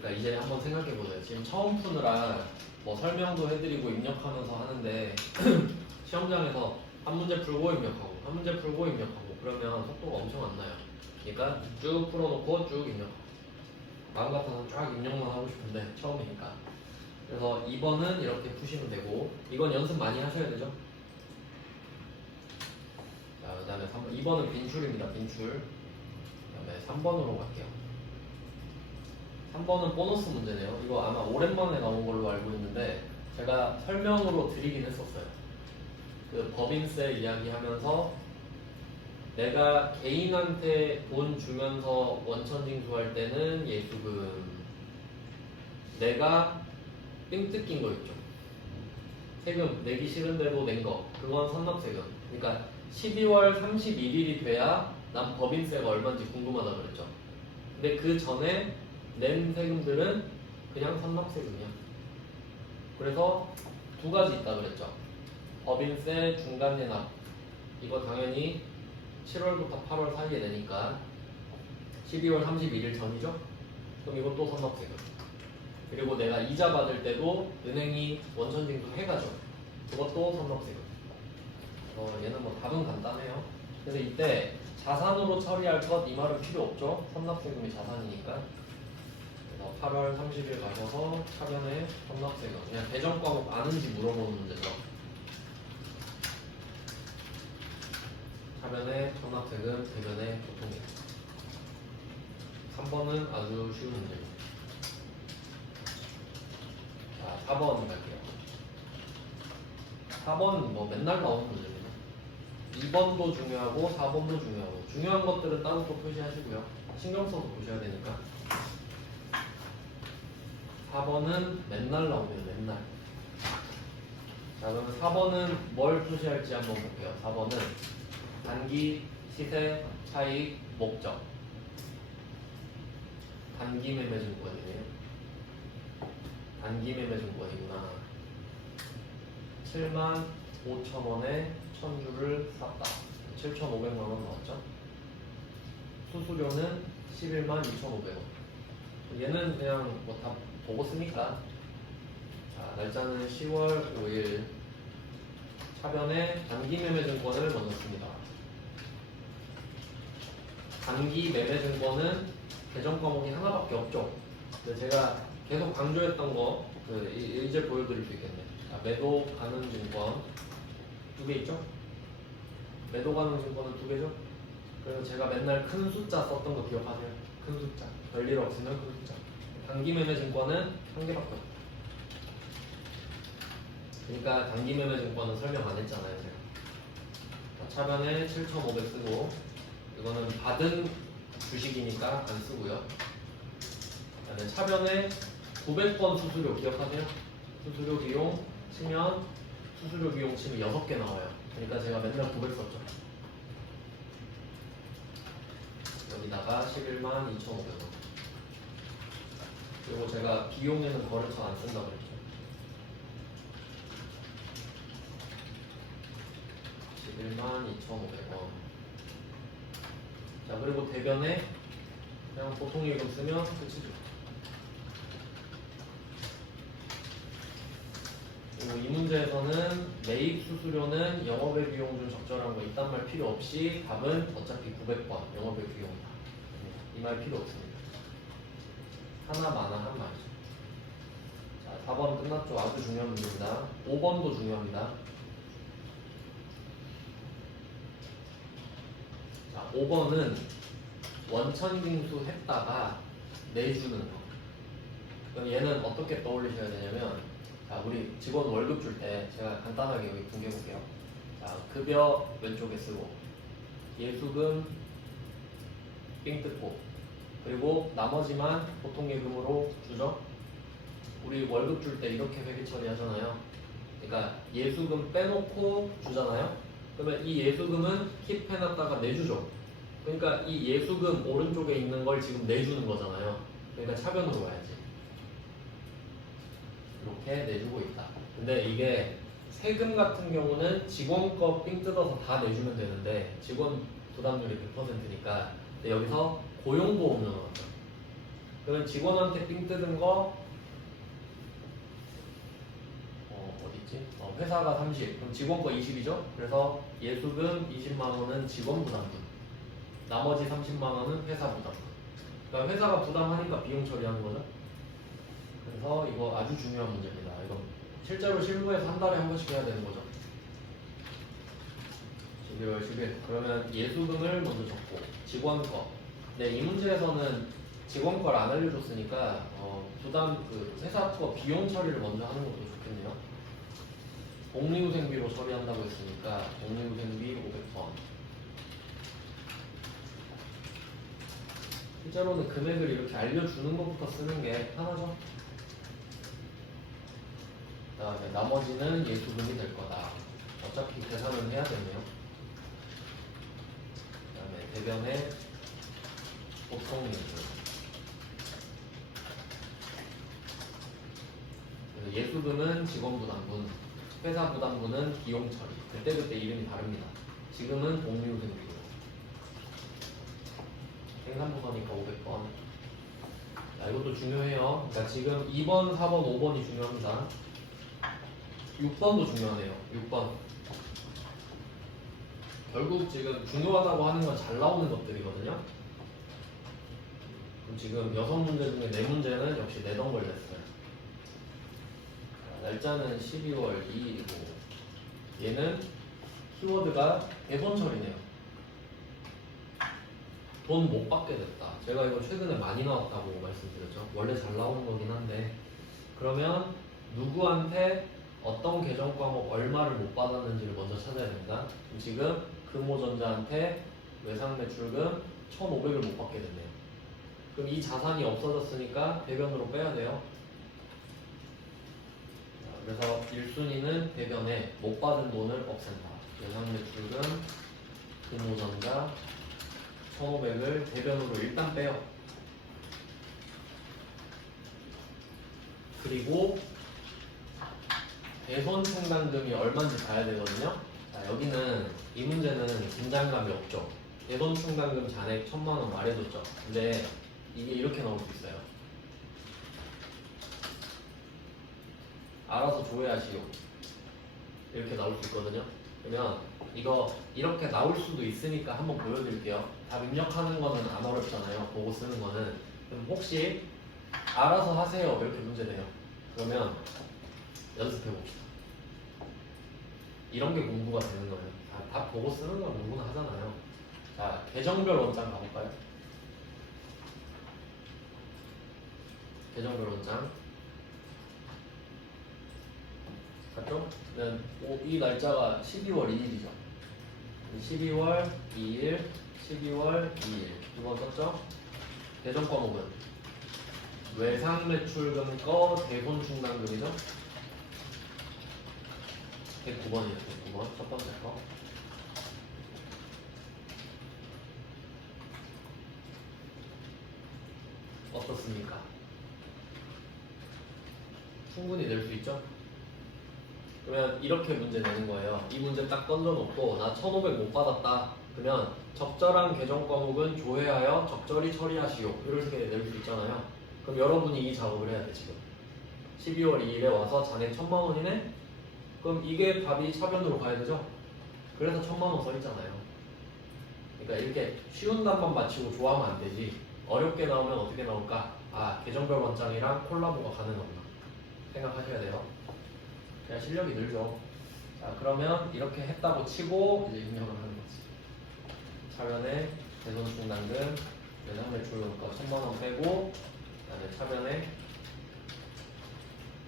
그러니까 이제 한번 생각해 보세요. 지금 처음 푸느라 뭐 설명도 해드리고 입력하면서 하는데 시험장에서 한 문제 풀고 입력하고 한 문제 풀고 입력하고 그러면 속도가 엄청 안 나요. 그러니까 쭉 풀어놓고 쭉 입력하고 마음 같아서 쫙 입력만 하고 싶은데 처음이니까. 그래서 2번은 이렇게 푸시면 되고 이건 연습 많이 하셔야 되죠. 자, 그 다음에 3번, 2번은 빈출입니다. 빈출. 그 다음에 3번으로 갈게요. 3번은 보너스 문제네요. 이거 아마 오랜만에 나온 걸로 알고 있는데 제가 설명으로 드리긴 했었어요. 그 법인세 이야기하면서 내가 개인한테 돈 주면서 원천징수할 때는 예수금, 내가 삥 뜯긴 거 있죠. 세금 내기 싫은데도 낸 거, 그건 선납세금. 그러니까 12월 31일이 돼야 난 법인세가 얼마인지 궁금하다 그랬죠. 근데 그 전에 낸 세금들은 그냥 선납세금이야. 그래서 두 가지 있다 그랬죠. 법인세 중간예납, 이거 당연히 7월부터 8월 사이에 내니까 12월 31일 전이죠. 그럼 이것도 선납세금. 그리고 내가 이자 받을 때도 은행이 원천징수 해가죠. 그것도 선납세금. 얘는 뭐 답은 간단해요. 그래서 이때 자산으로 처리할 것 이 말은 필요 없죠. 선납세금이 자산이니까. 그래서 8월 30일 가셔서 차변에 선납세금. 그냥 배정 과목 아는지 물어보는 문제죠. 차변에 선납세금, 대변에 보통예금. 3번은 아주 쉬운 문제입니다. 자, 4번 갈게요. 4번 뭐 맨날 나오는 문제입니다. 2번도 중요하고 4번도 중요하고 중요한 것들은 따로 또 표시하시고요. 신경 써서 보셔야 되니까. 4번은 맨날 나옵니다. 맨날. 자, 그러면 4번은 뭘 표시할지 한번 볼게요. 4번은 단기, 시세, 차익, 목적. 단기 매매 증권이네요. 단기 매매 증권이구나. 75,000원에 1000주를 샀다. 7,500만원 나왔죠. 수수료는 112,2,500원. 얘는 그냥 뭐 다 보고 쓰니까. 자, 날짜는 10월 5일. 차변에 단기 매매 증권을 먼저 씁니다. 단기 매매 증권은 배정 과목이 하나밖에 없죠. 제가 계속 강조했던 거, 이제 보여드릴 수 있겠네. 자, 매도 가능 증권 두 개 있죠? 매도 가능 증권은 두 개죠? 그래서 제가 맨날 큰 숫자 썼던 거 기억하세요? 큰 숫자. 별일 없으면 큰 숫자. 단기 매매 증권은 한 개밖에 없다. 그러니까 단기 매매 증권은 설명 안 했잖아요, 제가. 차변에 7,500 쓰고 이거는 받은 주식이니까 안 쓰고요. 그다음에 차변에 900번 수수료 기억하세요? 수수료 비용 치면 수수료 비용 치면 6개 나와요. 그러니까 제가 맨날 900 썼죠. 여기다가 11만 2,500원. 그리고 제가 비용에는 거래처 안 쓴다고 그랬죠. 11만 2,500원. 자, 그리고 대변에 그냥 보통 예금 쓰면 끝이죠. 그리고 이 문제에서는 매입 수수료는 영업의 비용 중 적절한 거 이딴 말 필요 없이 답은 어차피 900번 영업의 비용이다. 이 말 필요 없습니다. 하나 많아 한 말이죠. 자, 4번 끝났죠. 아주 중요한 문제입니다. 5번도 중요합니다. 자, 5번은 원천징수 했다가 내주는 거. 그럼 얘는 어떻게 떠올리셔야 되냐면, 자, 우리 직원 월급 줄 때 제가 간단하게 여기 분개해볼게요. 자, 급여 왼쪽에 쓰고 예수금 삥 뜯고 그리고 나머지만 보통 예금으로 주죠. 우리 월급 줄 때 이렇게 회계 처리하잖아요. 그러니까 예수금 빼놓고 주잖아요. 그러면 이 예수금은 킵해놨다가 내주죠. 그러니까 이 예수금 오른쪽에 있는 걸 지금 내주는 거잖아요. 그러니까 차변으로 가야지. 이렇게 내주고 있다. 근데 이게 세금 같은 경우는 직원 거 삥 뜯어서 다 내주면 되는데 직원 부담률이 100%니까 근데 여기서 고용보험료 나왔죠. 그러면 직원한테 삥 뜯은 거 어딨지? 회사가 30, 그럼 직원 거 20이죠? 그래서 예수금 20만 원은 직원 부담금, 나머지 30만 원은 회사 부담금. 그러니까 회사가 부담하니까 비용 처리하는 거죠. 그래서 이거 아주 중요한 문제입니다. 이거 실제로 실무에서 한 달에 한 번씩 해야 되는 거죠. 12월 10일. 그러면 예수금을 먼저 적고 직원 거. 네, 이 문제에서는 직원 걸 안 알려줬으니까 부담 회사 거 비용 처리를 먼저 하는 것도 좋겠네요. 복리후생비로 처리한다고 했으니까 복리후생비 500원. 실제로는 금액을 이렇게 알려주는 것부터 쓰는 게 편하죠. 그 다음에 나머지는 예수금이 될 거다. 어차피 계산은 해야 되네요. 그 다음에 대변에 보통 예금. 예수금은 직원 부담분, 회사 부담분은 비용 처리. 그때그때 이름이 다릅니다. 지금은 복리후생비로. 생산부서니까 500번. 자, 이것도 중요해요. 그러니까 지금 2번, 4번, 5번이 중요합니다. 6번도 중요하네요. 6번. 결국 지금 중요하다고 하는 건 잘 나오는 것들이거든요. 그럼 지금 6문제 중에 4문제는 역시 내던 걸 냈어요. 날짜는 12월 2일이고 얘는 키워드가 대손 처리네요. 돈 못 받게 됐다. 제가 이거 최근에 많이 나왔다고 말씀드렸죠. 원래 잘 나오는 거긴 한데 그러면 누구한테 어떤 계정 과목 얼마를 못 받았는지를 먼저 찾아야 됩니다. 지금 금호전자한테 외상 매출금 1,500을 못 받게 됐네요. 그럼 이 자산이 없어졌으니까 대변으로 빼야 돼요. 그래서 1순위는 대변에 못 받은 돈을 없앤다. 외상 매출금 금호전자 1,500을 대변으로 일단 빼요. 그리고 대손 충당금이 얼마인지 봐야 되거든요. 자, 여기는 이 문제는 긴장감이 없죠. 대손 충당금 잔액 1,000만 원 말해줬죠. 근데 이게 이렇게 나올 수 있어요. 알아서 조회하시오. 이렇게 나올 수 있거든요. 그러면 이거 이렇게 나올 수도 있으니까 한번 보여드릴게요. 답 입력하는 거는 안 어렵잖아요. 보고 쓰는 거는. 그럼 혹시 알아서 하세요. 이렇게 문제 내요. 그러면 연습해 봅시다. 이런 게 공부가 되는 거예요. 답 보고 쓰는 건 누구나 하잖아요. 자, 계정별 원장 가볼까요? 계정별 원장 맞죠? 이 날짜가 12월 2일이죠. 12월 2일, 12월 2일 두 번 썼죠? 대전 과목은 외상 매출금 거 대손 충당금이죠? 109번이죠. 109번 첫 번째 거. 어떻습니까? 충분히 낼 수 있죠? 그러면 이렇게 문제 내는 거예요. 이 문제 딱 던져놓고 나 1500 못 받았다. 그러면 적절한 계정 과목은 조회하여 적절히 처리하시오. 이렇게 낼 수 있잖아요. 그럼 여러분이 이 작업을 해야 돼 지금. 12월 2일에 와서 잔액 1000만 원이네? 그럼 이게 답이 차변으로 가야 되죠? 그래서 1000만 원 써 있잖아요. 그러니까 이렇게 쉬운 답만 맞히고 좋아하면 안 되지. 어렵게 나오면 어떻게 나올까? 아, 계정별 원장이랑 콜라보가 가능하구나 생각하셔야 돼요. 그냥 실력이 늘죠. 자, 그러면 이렇게 했다고 치고 이제 입력을 하는 거지. 차변에 대손 충당금, 외상 매출금과 1000만 원 빼고, 그다음에 차변에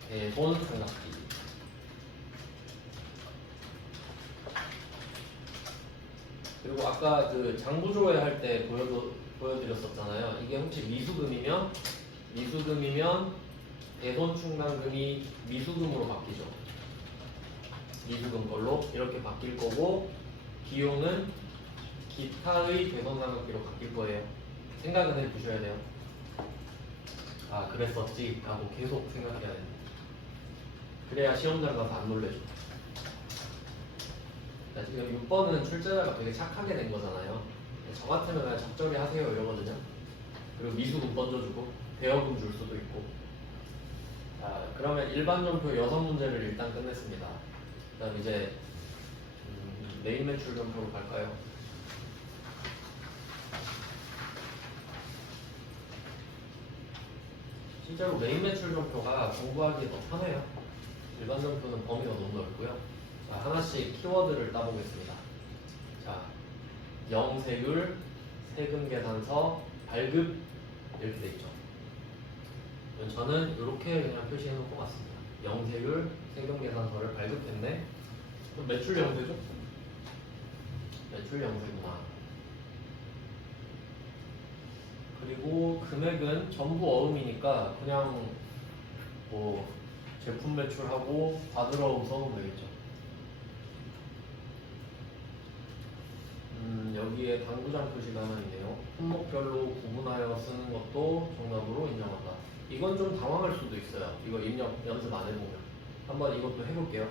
대손 상납비. 그리고 아까 그 장부조회 할 때 보여드렸었잖아요. 이게 혹시 미수금이면 대손 충당금이 미수금으로 바뀌죠. 미수금 걸로 이렇게 바뀔 거고, 비용은 기타의 대손 상납비로 바뀔 거예요. 생각은 해보셔야 돼요. 아, 그랬었지 하고 계속 생각해야 됩니다. 그래야 시험장 가서 안 놀래죠. 자, 지금 6번은 출제자가 되게 착하게 된 거잖아요. 저 같으면 그냥 적절히 하세요 이러거든요. 그리고 미수금 던져주고 대여금 줄 수도 있고. 자, 그러면 일반 전표 6문제를 일단 끝냈습니다. 그다음 이제 메인 매출 전표로 갈까요? 실제로 메인 매출 전표가 공부하기 더 편해요. 일반 전표는 범위가 너무 넓고요. 자, 하나씩 키워드를 따보겠습니다. 자, 영세율, 세금 계산서, 발급 이렇게 돼 있죠. 저는 이렇게 그냥 표시해 놓고 왔습니다. 영세율, 세금 계산서를 발급했네. 그럼 매출 영세죠? 매출 영세구나. 그리고 금액은 전부 어음이니까 그냥 뭐 제품 매출하고 받으러 써놓으면 되겠죠. 여기에 당구장 표시가 하나 있네요. 품목별로 구분하여 쓰는 것도 정답으로 인정한다. 이건 좀 당황할 수도 있어요. 이거 입력 연습 안 해보면. 한번 이것도 해볼게요.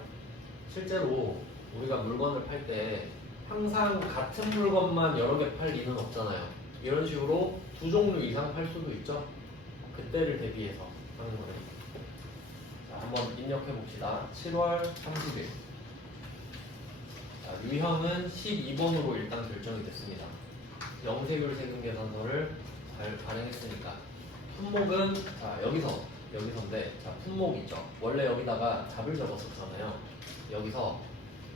실제로 우리가 물건을 팔 때 항상 같은 물건만 여러 개 팔 리는 없잖아요. 이런 식으로 두 종류 이상 팔 수도 있죠. 그때를 대비해서 하는 거예요. 자, 한번 입력해 봅시다. 7월 30일. 자, 유형은 12번으로 일단 결정이 됐습니다. 영세율 세금 계산서를 잘 발행했으니까 품목은 자 여기서인데 자 품목 있죠. 원래 여기다가 잡을 적었었잖아요. 여기서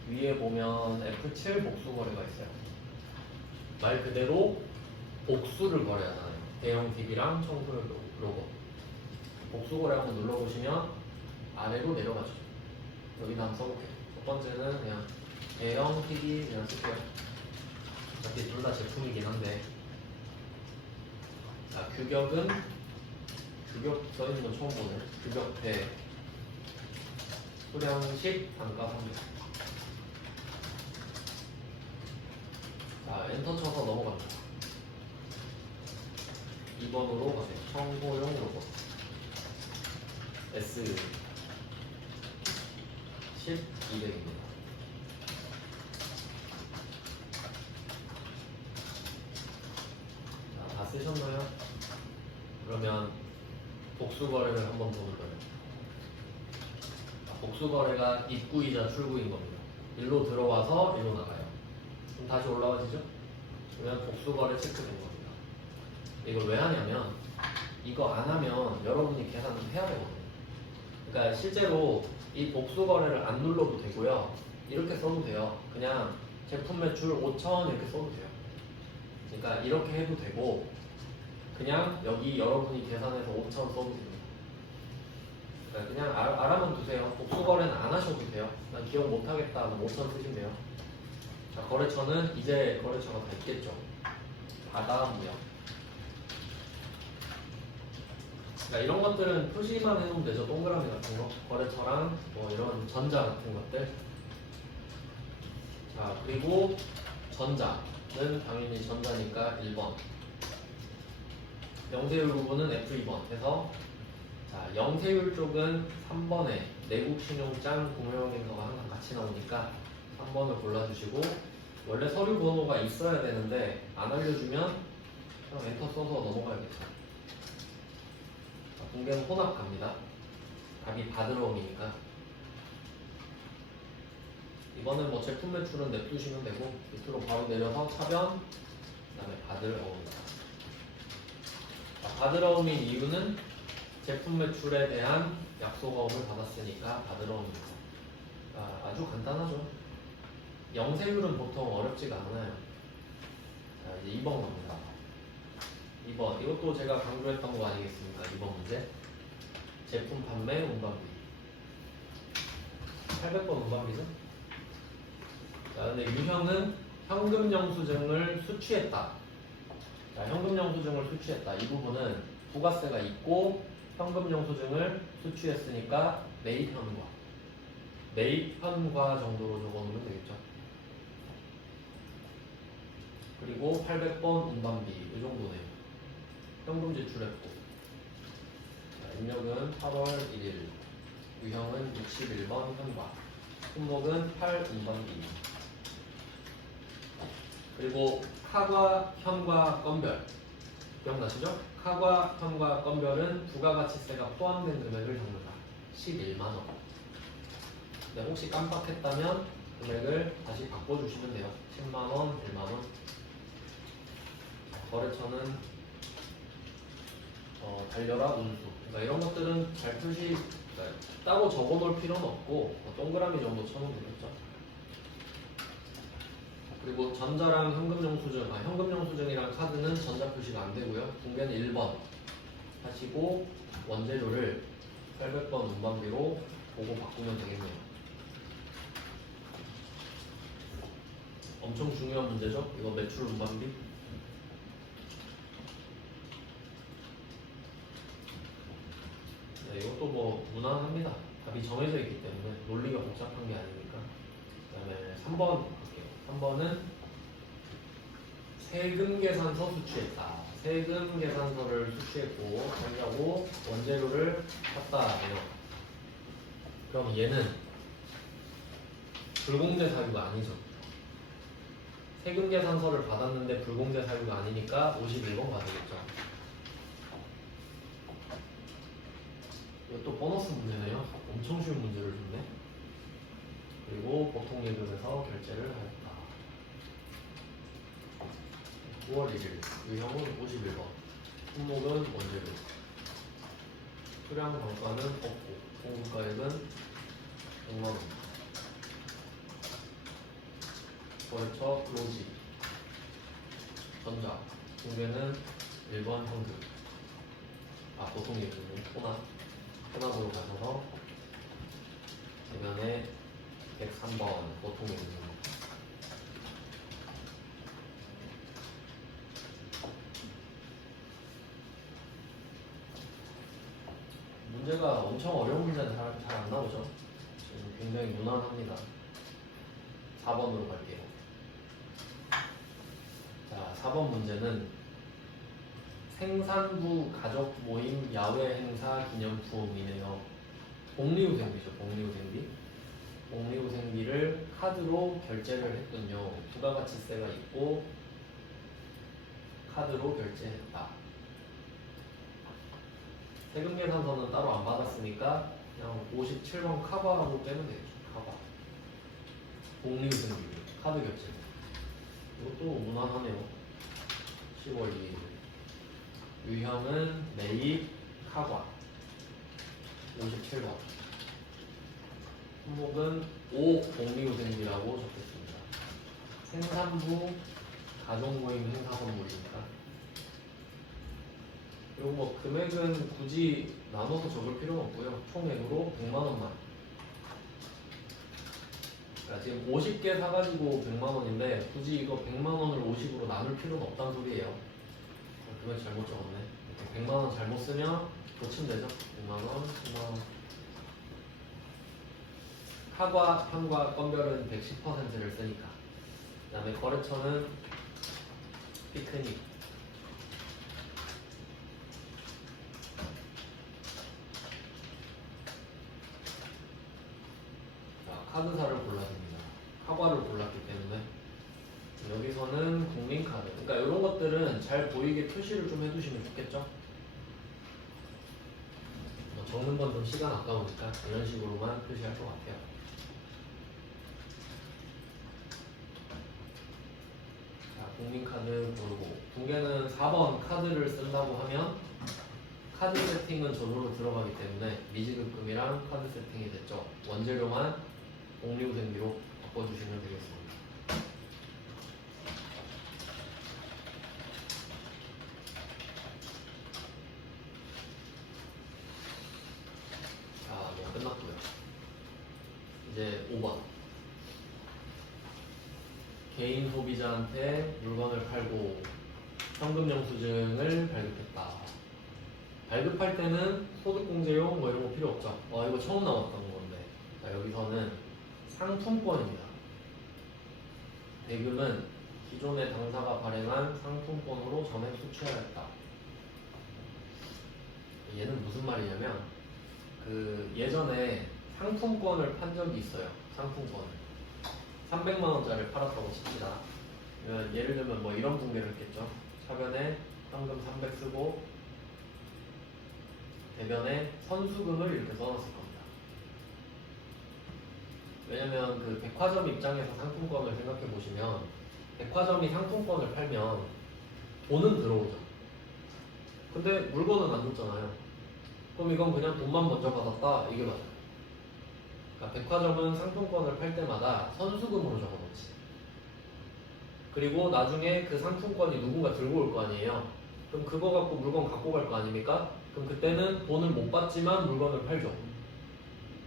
위에 보면 F7 복수 거래가 있어요. 말 그대로 복수를 거래하잖아요. 대형 TV랑 청소년 로고. 복수 거래 한번 눌러보시면 아래로 내려가죠. 여기다 한번 써볼게요. 첫 번째는 그냥 대형 TV 그냥 쓸게요. 어차피 둘 다 제품이긴 한데. 자, 규격은 규격 써있는 거 처음 보네. 규격대 수량 10 단가 300. 자, 엔터 쳐서 넘어갑니다. 2번으로 가세요. 청소용 로봇 S 10 200입니다. 자, 다 쓰셨나요? 그러면 복수거래를 한 번 더 눌러요. 복수거래가 입구이자 출구인 겁니다. 일로 들어와서 일로 나가요. 그럼 다시 올라와지죠? 그러면 복수거래 체크된 겁니다. 이걸 왜 하냐면 이거 안 하면 여러분이 계산을 해야 되거든요. 그러니까 실제로 이 복수거래를 안 눌러도 되고요. 이렇게 써도 돼요. 그냥 제품 매출 5,000 이렇게 써도 돼요. 그러니까 이렇게 해도 되고 그냥 여기 여러분이 계산해서 5,000 써도 됩니다. 그러니까 그냥 알아만 두세요. 복수거래는 안 하셔도 돼요. 난 기억 못하겠다 하면 5,000 쓰시면 돼요. 자, 거래처는 이제 거래처가 다 있겠죠. 바다무역. 그러니까 이런 것들은 표시만 해놓으면 되죠. 동그라미 같은 거. 거래처랑 뭐 이런 전자 같은 것들. 자, 그리고 전자는 당연히 전자니까 1번. 영세율 부분은 F2번 해서 자, 영세율 쪽은 3번에 내국 신용장 공여인거가 항상 같이 나오니까 3번을 골라주시고 원래 서류 번호가 있어야 되는데 안 알려주면 그냥 엔터 써서 넘어가야겠죠. 자, 공개는 혼합 갑니다. 답이 받으러움이니까 이번엔 뭐 제품 매출은 냅두시면 되고 밑으로 바로 내려서 차변 그 다음에 받으러움. 받으러움인 이유는 제품 매출에 대한 약속어음을 받았으니까 받으러움입니다. 아주 간단하죠. 영세율은 보통 어렵지가 않아요. 자, 이제 2번 갑니다. 2번 이것도 제가 강조했던 거 아니겠습니까? 2번 문제 제품 판매 운반비 800번 운반비죠? 자, 근데 유형은 현금 영수증을 수취했다. 자, 현금 영수증을 수취했다. 이 부분은 부가세가 있고 현금 영수증을 수취했으니까 매입 현과. 매입 현과 정도로 적어놓으면 되겠죠. 그리고 800번 운반비 이 정도네요. 현금 지출했고. 자, 입력은 8월 1일. 유형은 61번 현과. 품목은 8 운반비. 그리고 카과, 현과, 건별 기억나시죠? 카과, 현과, 건별은 부가가치세가 포함된 금액을 적는다. 11만원. 네, 혹시 깜빡했다면 금액을 다시 바꿔주시면 돼요. 10만원, 1만원. 거래처는 달려라 운수. 그러니까 이런 것들은 잘 표시 그러니까 따로 적어놓을 필요는 없고 동그라미 정도 쳐놓으면 되겠죠. 그리고 전자랑 현금영수증이랑 카드는 전자 표시가 안 되고요. 공개는 1번 하시고 원재료를 800번 운반비로 보고 바꾸면 되겠네요. 엄청 중요한 문제죠. 이거 매출 운반비. 네, 이것도 뭐 무난합니다. 답이 정해져 있기 때문에 논리가 복잡한 게 아니니까. 그 다음에 3번 볼게요. 3번은 세금 계산서 수취했다. 세금 계산서를 수취했고 하려고 원재료를 샀다네요. 그럼 얘는 불공제 사유가 아니죠. 세금 계산서를 받았는데 불공제 사유가 아니니까 51번 받으겠죠. 이것도 보너스 문제네요. 엄청 쉬운 문제를 줬네. 그리고 보통 예금에서 결제를 하였다. 9월 1일 유형은 51번 품목은 원재료 수량 단가는 없고 공급가액은 100만원 거래처 로지 전자 공개는 1번 현금 보통 예금은 혼합으로 가셔서 대면에 103번 보통 예금 문제가 엄청 어려운 문제는 잘 안 나오죠. 지금 굉장히 무난합니다. 4번으로 갈게요. 자, 4번 문제는 생산부 가족 모임 야외 행사 기념품이네요. 복리후생비죠. 복리후생비를 카드로 결제를 했군요. 부가가치세가 있고 카드로 결제했다. 세금 계산서는 따로 안 받았으니까 그냥 57번 카바로 빼면 되겠죠. 카바. 복리후생비 카드 결제. 이것도 무난하네요. 10월 2일. 유형은 매입 카과. 57번. 품목은 5 복리후생비라고 적겠습니다. 생산부 가족모임 행사 선물이니까. 그리고 뭐 금액은 굳이 나눠서 적을 필요는 없고요. 총액으로 100만원만. 그러니까 지금 50개 사가지고 100만 원인데 굳이 이거 100만 원을 50으로 나눌 필요는 없다는 소리예요. 그건 잘못 적었네. 이렇게 100만 원 잘못 쓰면 고치면 되죠. 100만 원, 10만 원. 카과, 현과, 건별은 110%를 쓰니까. 그 다음에 거래처는 피크닉. 자, 카드사를 골라야 됩니다. 카과를 골랐기 때문에. 여기서는 국민카드. 그러니까 이런 것들은 잘 보이게 표시를 좀 해두시면 좋겠죠? 적는 건 좀 시간 아까우니까 이런 식으로만 표시할 것 같아요. 자, 국민카드 고르고 붕괴는 4번 카드를 쓴다고 하면 카드 세팅은 저절로 들어가기 때문에 미지급금이랑 카드 세팅이 됐죠. 원재료만 복리후생비로 바꿔주시면 되겠습니다. 자, 네, 끝났고요. 이제 5번. 개인 소비자한테 물건을 팔고 현금 영수증을 발급했다. 발급할 때는 소득공제용 뭐 이런 거 필요 없죠. 이거 처음 나왔던 건데. 자, 여기서는 상품권입니다. 대금은 기존의 당사가 발행한 상품권으로 전액 수취하였다. 얘는 무슨 말이냐면 그 예전에 상품권을 판 적이 있어요. 상품권을 300만 원짜리를 팔았다고 칩시다. 예를 들면 뭐 이런 붕괴를 했겠죠. 차변에 현금 300 쓰고 대변에 선수금을 이렇게 써놨을 겁니다. 왜냐면 그 백화점 입장에서 상품권을 생각해 보시면 백화점이 상품권을 팔면 돈은 들어오죠. 근데 물건은 안 줬잖아요. 그럼 이건 그냥 돈만 먼저 받았다 이게 맞아요. 그러니까 백화점은 상품권을 팔 때마다 선수금으로 적어놓지. 그리고 나중에 그 상품권이 누군가 들고 올 거 아니에요. 그럼 그거 갖고 물건 갖고 갈 거 아닙니까? 그럼 그때는 돈을 못 받지만 물건을 팔죠.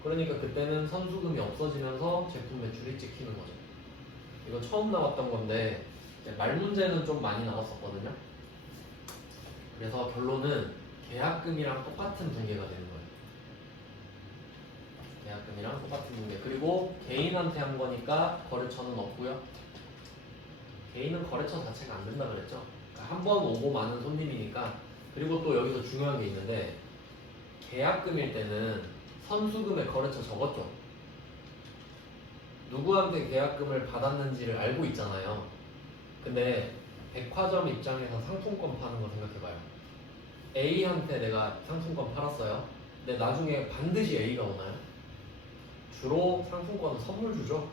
그러니까 그때는 선수금이 없어지면서 제품 매출이 찍히는 거죠. 이거 처음 나왔던 건데 말 문제는 좀 많이 나왔었거든요. 그래서 결론은 계약금이랑 똑같은 붕괴가 되는 거예요. 계약금이랑 똑같은 붕괴. 그리고 개인한테 한 거니까 거래처는 없고요. 개인은 거래처 자체가 안 된다 그랬죠. 그러니까 한 번 오고 많은 손님이니까. 그리고 또 여기서 중요한 게 있는데 계약금일 때는 선수금에 거래처 적었죠. 누구한테 계약금을 받았는지를 알고 있잖아요. 근데 백화점 입장에서 상품권 파는 거 생각해봐요. A한테 내가 상품권 팔았어요. 근데 나중에 반드시 A가 오나요? 주로 상품권은 선물 주죠.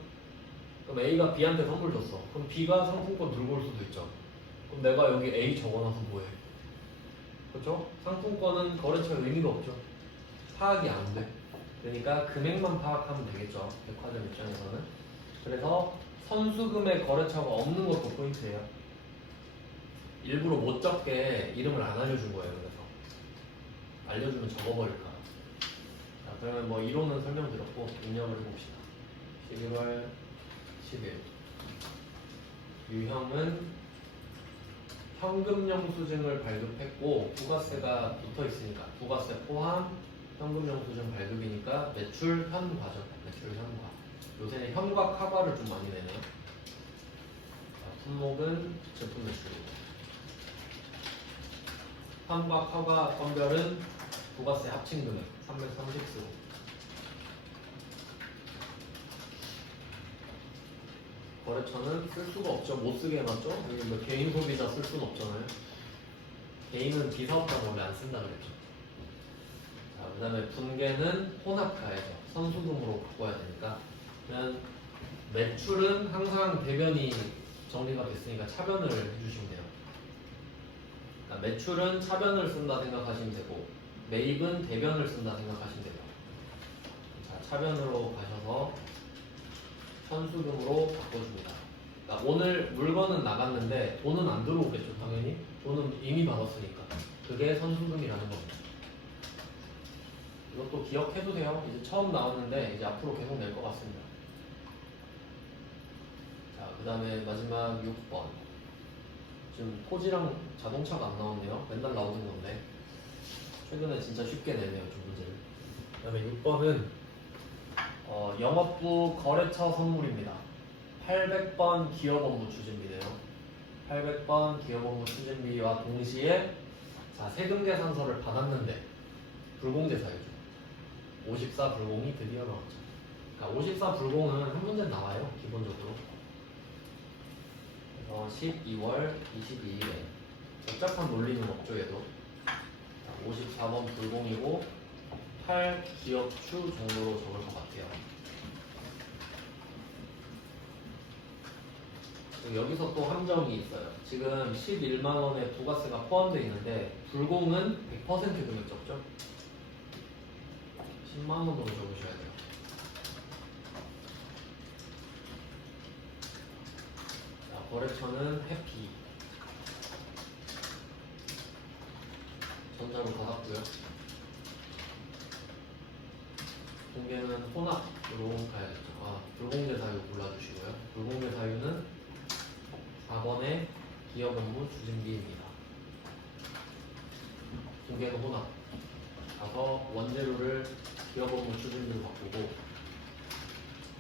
그럼 A가 B한테 선물 줬어. 그럼 B가 상품권 들고 올 수도 있죠. 그럼 내가 여기 A 적어놔서 뭐해? 그렇죠? 상품권은 거래처에 의미가 없죠. 파악이 안 돼. 그러니까 금액만 파악하면 되겠죠. 백화점 입장에서는. 그래서 선수금의 거래처가 없는 것도 포인트예요. 일부러 못 적게 이름을 안 알려준 거예요. 그래서 알려주면 적어버릴까. 자, 그러면 뭐 이론은 설명드렸고 입력을 해봅시다. 11월 10일 유형은 현금 영수증을 발급했고 부가세가 붙어있으니까 부가세 포함 현금 영수증 발급이니까 매출 현과죠. 매출 현과. 요새는 현과 카바를 좀 많이 내네요. 자, 품목은 제품 매출이고 현과 카바 건별은 부가세 합친 금액 330쓰고 거래처는 쓸 수가 없죠. 못 쓰게 해놨죠. 여기 뭐 개인 소비자 쓸 수는 없잖아요. 개인은 비사업자는 원래 안 쓴다 그랬죠. 자, 그 다음에 분괴는 혼합가해죠. 선수금으로 바꿔야 되니까. 그냥 매출은 항상 대변이 정리가 됐으니까 차변을 해주시면 돼요. 그러니까 매출은 차변을 쓴다 생각하시면 되고 매입은 대변을 쓴다 생각하시면 돼요. 자, 차변으로 가셔서 선수금으로 바꿔줍니다. 그러니까 오늘 물건은 나갔는데 돈은 안 들어오겠죠. 당연히 돈은 이미 받았으니까 그게 선수금이라는 겁니다. 이것도 기억해도 돼요. 이제 처음 나왔는데 이제 앞으로 계속 낼 것 같습니다. 자, 그 다음에 마지막 6번. 지금 토지랑 자동차가 안 나오네요. 맨날 나오는 건데. 최근에 진짜 쉽게 내네요, 좀 문제를. 그 다음에 6번은 영업부 거래처 선물입니다. 800번 기업 업무 추진비네요. 800번 기업 업무 추진비와 동시에 자, 세금 계산서를 받았는데 불공제 사유죠. 54 불공이 드디어 나왔죠. 그러니까 54 불공은 한 문제 나와요, 기본적으로. 그래서 12월 22일에 복잡한 논리는 없죠, 얘도. 54번 불공이고 8 기업 추 정도로 적을 것 같아요. 여기서 또 함정이 있어요. 지금 11만 원에 부가세가 포함되어 있는데 불공은 100% 금액 적죠? 10만 원 정도 적으셔야 돼요. 자, 거래처는 해피. 전자로 받았고요. 공개는 혼합으로 가야겠죠. 불공제 사유 골라주시고요. 불공제 사유는 4번의 기업 업무 추진비입니다. 공개는 혼합. 가서 원재료를 기업 업무 추진비로 바꾸고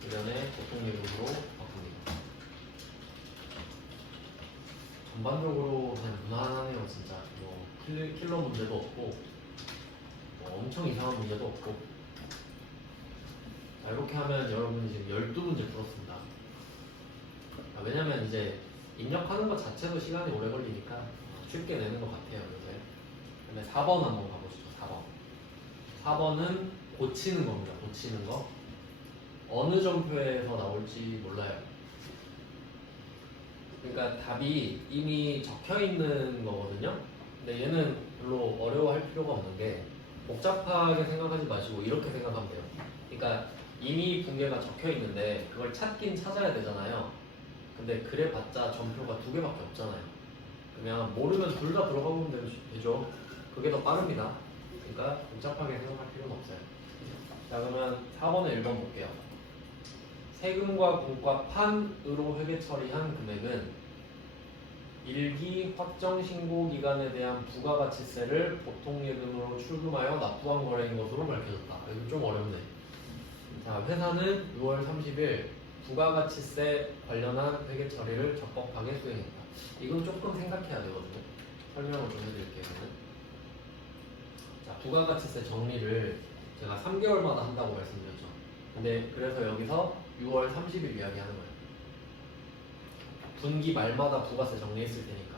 주변에 보통예금으로 바꿉니다. 전반적으로 그냥 무난하네요, 진짜. 뭐 킬러 문제도 없고 뭐 엄청 이상한 문제도 없고. 자, 이렇게 하면 여러분이 지금 12문제 풀었습니다. 왜냐면 이제 입력하는 것 자체도 시간이 오래 걸리니까 쉽게 내는 것 같아요, 요새. 그다음에 4번 한번 가보시죠. 4번. 4번은 고치는 겁니다. 고치는 거. 어느 점표에서 나올지 몰라요. 그러니까 답이 이미 적혀 있는 거거든요. 근데 얘는 별로 어려워할 필요가 없는 게 복잡하게 생각하지 마시고 이렇게 생각하면 돼요. 그러니까 이미 붕괴가 적혀 있는데 그걸 찾긴 찾아야 되잖아요. 근데 그래봤자 점표가 2개밖에 없잖아요. 그러면 모르면 둘 다 들어가 보면 되죠. 그게 더 빠릅니다. 그러니까 복잡하게 생각할 필요는 없어요. 자, 그러면 4번에 1번 볼게요. 세금과 공과판으로 회계 처리한 금액은 일기 확정 신고 기간에 대한 부가가치세를 보통예금으로 출금하여 납부한 거래인 것으로 밝혀졌다. 이거 좀 어렵네. 자, 회사는 6월 30일 부가가치세 관련한 회계 처리를 적법하게 수행했다. 이건 조금 생각해야 되거든요. 설명을 좀 해드릴게요. 자, 부가가치세 정리를 제가 3개월마다 한다고 말씀드렸죠. 근데 그래서 여기서 6월 30일 이야기하는 거예요. 분기 말마다 부가세 정리했을 테니까.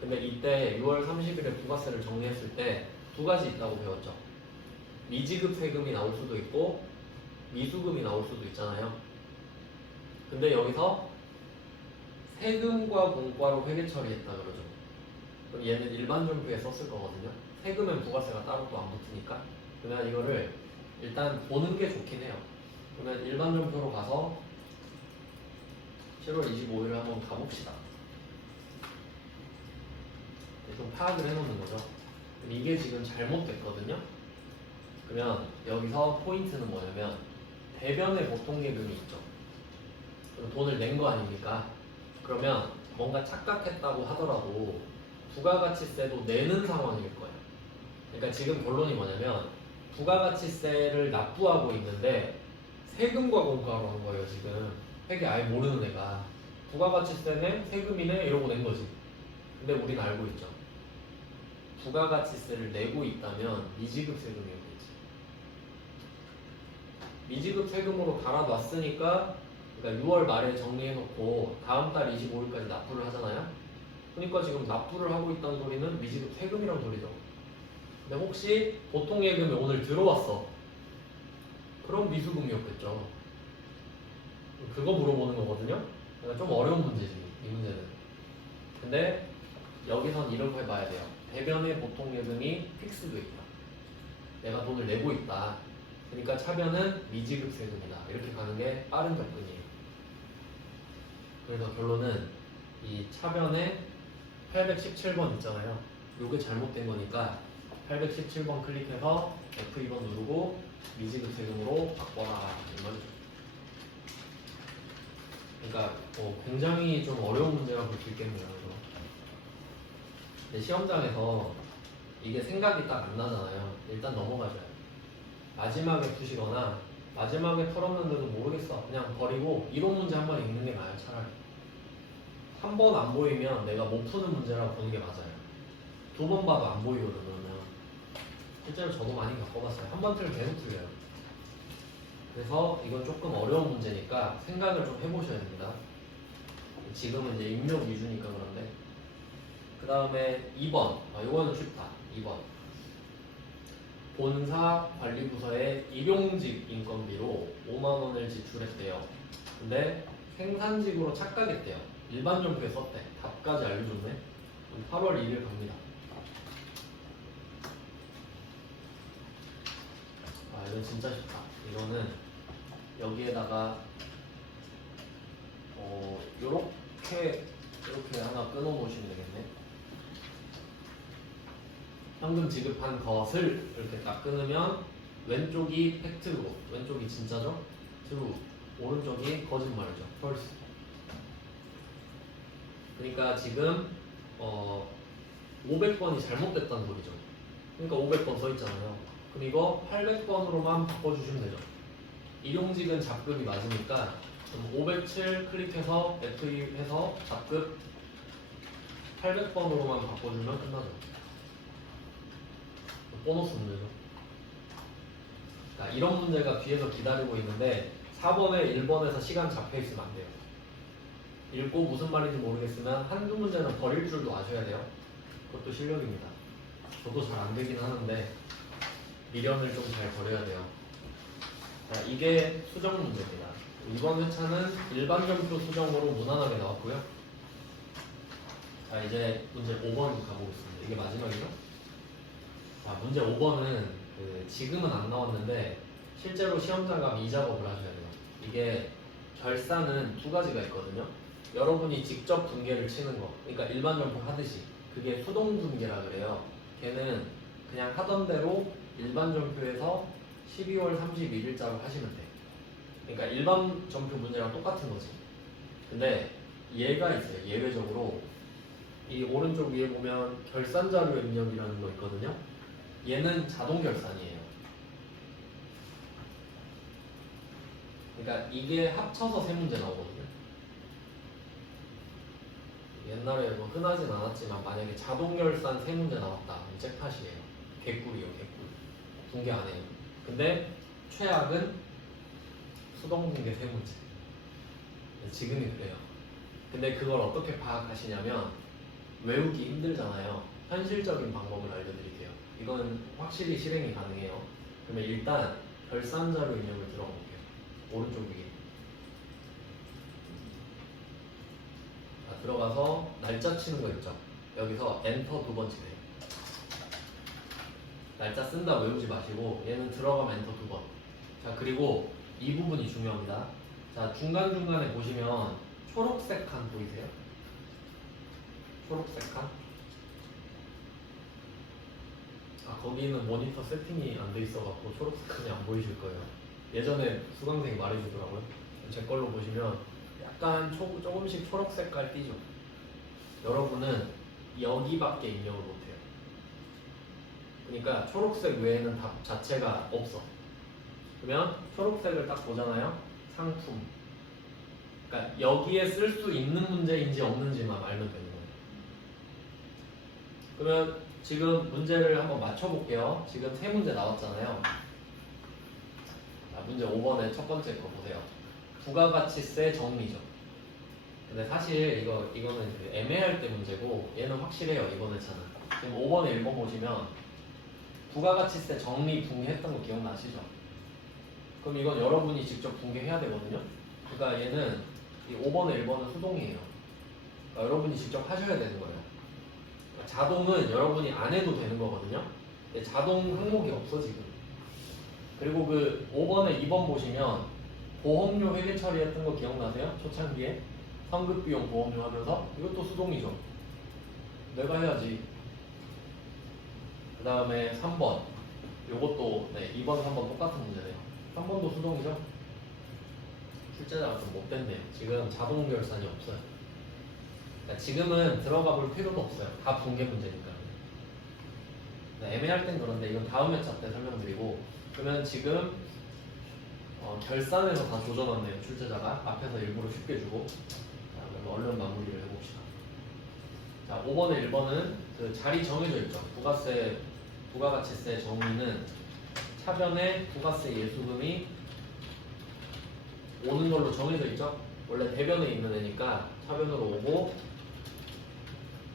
근데 이때 6월 30일에 부가세를 정리했을 때 2가지 있다고 배웠죠. 미지급 세금이 나올 수도 있고 미수금이 나올 수도 있잖아요. 근데 여기서 세금과 공과로 회계 처리했다 그러죠. 그럼 얘는 일반 점표에 썼을 거거든요. 세금엔 부가세가 따로 또 안 붙으니까. 그러면 이거를 일단 보는 게 좋긴 해요. 그러면 일반 점표로 가서 7월 25일을 한번 가봅시다. 좀 파악을 해놓는 거죠. 이게 지금 잘못됐거든요. 그러면 여기서 포인트는 뭐냐면 대변의 보통예금이 있죠. 그럼 돈을 낸 거 아닙니까? 그러면 뭔가 착각했다고 하더라도 부가가치세도 내는 상황일 거예요. 그러니까 지금 결론이 뭐냐면 부가가치세를 납부하고 있는데 세금과 공과로 한 거예요. 지금 회계 아예 모르는 애가 부가가치세네 세금이네 이러고 낸 거지. 근데 우리는 알고 있죠. 부가가치세를 내고 있다면 미지급 세금이었겠지. 미지급 세금으로 갈아놨으니까 그러니까 6월 말에 정리해놓고 다음 달 25일까지 납부를 하잖아요. 그러니까 지금 납부를 하고 있다는 소리는 미지급 세금이란 소리죠. 근데 혹시 보통예금이 오늘 들어왔어. 그럼 미수금이었겠죠. 그거 물어보는 거거든요. 그러니까 좀 어려운 문제지, 이 문제는. 근데 여기선 이렇게 해봐야 돼요. 대변의 보통예금이 픽스도 있다. 내가 돈을 내고 있다. 그러니까 차변은 미지급 세금이다. 이렇게 가는 게 빠른 접근이에요. 그래서 결론은 이 차변에 817번 있잖아요. 요게 잘못된 거니까 817번 클릭해서 F2번 누르고 미지급 세금으로 바꿔라 이 말이죠. 그러니까 굉장히 좀 어려운 문제가 볼 수 있겠네요. 이거. 근데 시험장에서 이게 생각이 딱 안 나잖아요. 일단 넘어가줘요. 마지막에 푸시거나 마지막에 풀었는데도 모르겠어. 그냥 버리고 이론 문제 한 번 읽는 게 나아요. 차라리. 한 번 안 보이면 내가 못 푸는 문제라고 보는 게 맞아요. 두 번 봐도 안 보이거든 그러면. 실제로 저도 많이 겪어봤어요. 한 번 틀면 계속 틀려요. 그래서 이건 조금 어려운 문제니까 생각을 좀 해보셔야 됩니다. 지금은 이제 입력 위주니까 그런데. 그 다음에 2번. 이거는 쉽다. 2번. 본사 관리부서에 일용직 인건비로 5만 원을 지출했대요. 근데 생산직으로 착각했대요. 일반 점표에 썼대. 답까지 알려줬네. 그럼 8월 1일 갑니다. 이건 진짜 쉽다. 이거는 여기에다가 이렇게 하나 끊어 놓으시면 되겠네. 현금 지급한 것을 이렇게 딱 끊으면 왼쪽이 팩트고 왼쪽이 진짜죠? true. 오른쪽이 거짓말이죠. false. 그러니까 지금 500번이 잘못됐다는 소리죠. 그러니까 500번 써 있잖아요. 그럼 이거 800번으로만 바꿔주시면 되죠. 일용직은 잡급이 맞으니까 507 클릭해서 F2 해서 잡급 800번으로만 바꿔주면 끝나죠. 보너스 문제죠. 자, 이런 문제가 뒤에서 기다리고 있는데 4번에 1번에서 시간 잡혀 있으면 안 돼요. 읽고 무슨 말인지 모르겠으면 한두 문제는 버릴 줄도 아셔야 돼요. 그것도 실력입니다. 저도 잘 안 되긴 하는데 미련을 좀 잘 버려야 돼요. 자, 이게 수정 문제입니다. 이번 회차는 일반 점수 수정으로 무난하게 나왔고요. 자, 이제 문제 5번 가보겠습니다. 이게 마지막이죠? 자, 문제 5번은 지금은 안 나왔는데 실제로 시험장 가면 이 작업을 하셔야 돼요. 이게 결산은 두 가지가 있거든요. 여러분이 직접 분계를 치는 거, 그러니까 일반 점포 하듯이 그게 수동 분계라 그래요. 걔는 그냥 하던 대로 일반 점표에서 12월 31일자로 하시면 돼. 그러니까 일반 점표 문제랑 똑같은 거지. 근데 얘가 있어요. 예외적으로 이 오른쪽 위에 보면 결산 자료 입력이라는 거 있거든요. 얘는 자동 결산이에요. 그러니까 이게 합쳐서 세 문제 나오거든요. 옛날에 뭐 흔하진 않았지만 만약에 자동 결산 세 문제 나왔다. 잭팟이에요. 개꿀이요, 개꿀. 분계 안 해요. 근데 최악은 수동 분계 세 문제. 지금이 그래요. 근데 그걸 어떻게 파악하시냐면 외우기 힘들잖아요. 현실적인 방법을 알려드릴게요. 이거는 확실히 실행이 가능해요. 그러면 일단 결산 자료 입력을 들어가 볼게요. 오른쪽 위에. 자, 들어가서 날짜 치는 거 있죠. 여기서 엔터 두 번 치세요. 날짜 쓴다 외우지 마시고 얘는 들어가면 엔터 두 번. 자, 그리고 이 부분이 중요합니다. 자, 중간중간에 보시면 초록색 칸 보이세요? 초록색 칸? 거기는 모니터 세팅이 안 돼 있어갖고 초록색 칸이 안 보이실 거예요. 예전에 수강생이 말해주더라고요. 제 걸로 보시면 약간 조금씩 초록 색깔 띄죠. 여러분은 여기밖에 입력을 못해요. 그러니까 초록색 외에는 답 자체가 없어. 그러면 초록색을 딱 보잖아요. 상품. 그러니까 여기에 쓸 수 있는 문제인지 없는지만 알면 되는 거예요. 그러면 지금 문제를 한번 맞춰볼게요. 지금 세 문제 나왔잖아요. 자, 문제 5번의 첫 번째 거 보세요. 부가가치세 정리죠. 근데 사실 이거는 애매할 때 문제고 얘는 확실해요. 이번 회차는. 지금 5번에 1번 보시면 부가가치세 정리 붕괴했던 거 기억나시죠? 그럼 이건 여러분이 직접 붕괴해야 되거든요. 그러니까 얘는 이 5번에 1번은 수동이에요. 그러니까 여러분이 직접 하셔야 되는 거예요. 그러니까 자동은 여러분이 안 해도 되는 거거든요. 근데 자동 항목이 없어 지금. 그리고 그 5번에 2번 보시면 보험료 회계 처리했던 거 기억나세요? 초창기에 성급비용 보험료 하면서 이것도 수동이죠. 내가 해야지. 그 다음에 3번 요것도 2번 3번 똑같은 문제네요. 3번도 수동이죠. 출제자가 좀 못됐네요. 지금 자동 결산이 없어요. 그러니까 지금은 들어가 볼 필요도 없어요. 다 분계 문제니까. 애매할 땐 그런데 이건 다음 회차 때 설명드리고, 그러면 지금 결산에서 다 조져놨네요. 출제자가 앞에서 일부러 쉽게 주고. 자, 그럼 얼른 마무리를 해봅시다. 자, 5번에 1번은 그 자리 정해져 있죠. 부가가치세 정의는 차변에 부가세 예수금이 오는 걸로 정해져 있죠. 원래 대변에 있는 애니까 차변으로 오고,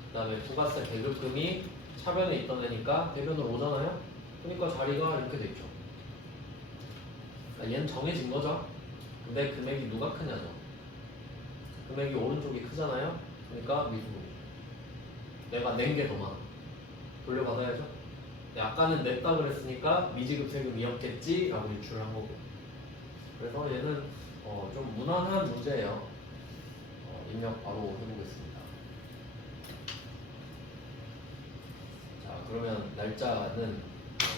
그 다음에 부가세 계급금이 차변에 있던 애니까 대변으로 오잖아요. 그러니까 자리가 이렇게 돼 있죠. 그러니까 얘는 정해진 거죠. 근데 금액이 누가 크냐죠. 금액이 오른쪽이 크잖아요. 그러니까 미수금. 내가 낸 게 더 많아. 돌려받아야죠. 아까는 냈다 그랬으니까 미지급 세금이었겠지 라고 유출을 한 거고. 그래서 얘는 좀 무난한 문제예요. 입력 바로 해보겠습니다. 자, 그러면 날짜는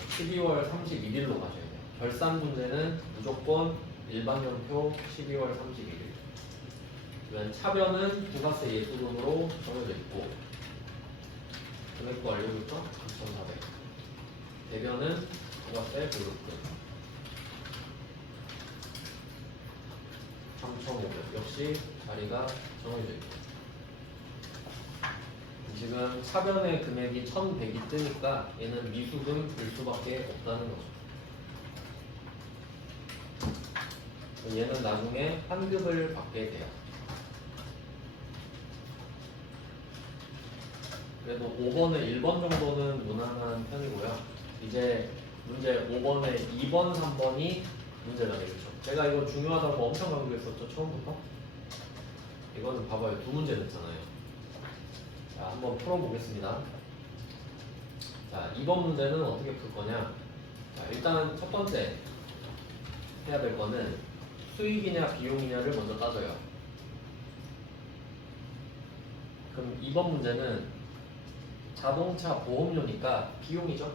12월 31일로 가셔야 돼요. 결산 문제는 무조건 일반연표 12월 31일. 그러면 차변은 부가세 예수금으로 정해져 있고, 금액도 알려줬죠? 2,400. 대변은 부가세 계급금 3,500. 역시 자리가 정해져 있고, 지금 차변의 금액이 1,100이 뜨니까 얘는 미수금일 수밖에 없다는 거죠. 얘는 나중에 환급을 받게 돼요. 그래도 5번에 1번 정도는 무난한 편이고요. 이제 문제 5번에 2번, 3번이 문제가 되겠죠. 제가 이거 중요하다고 엄청 강조했었죠, 처음부터. 이거는 봐봐요. 두 문제 냈잖아요. 자, 한번 풀어보겠습니다. 자, 2번 문제는 어떻게 풀 거냐. 자, 일단 첫 번째 해야 될 거는 수익이냐 비용이냐를 먼저 따져요. 그럼 2번 문제는 자동차 보험료니까 비용이죠.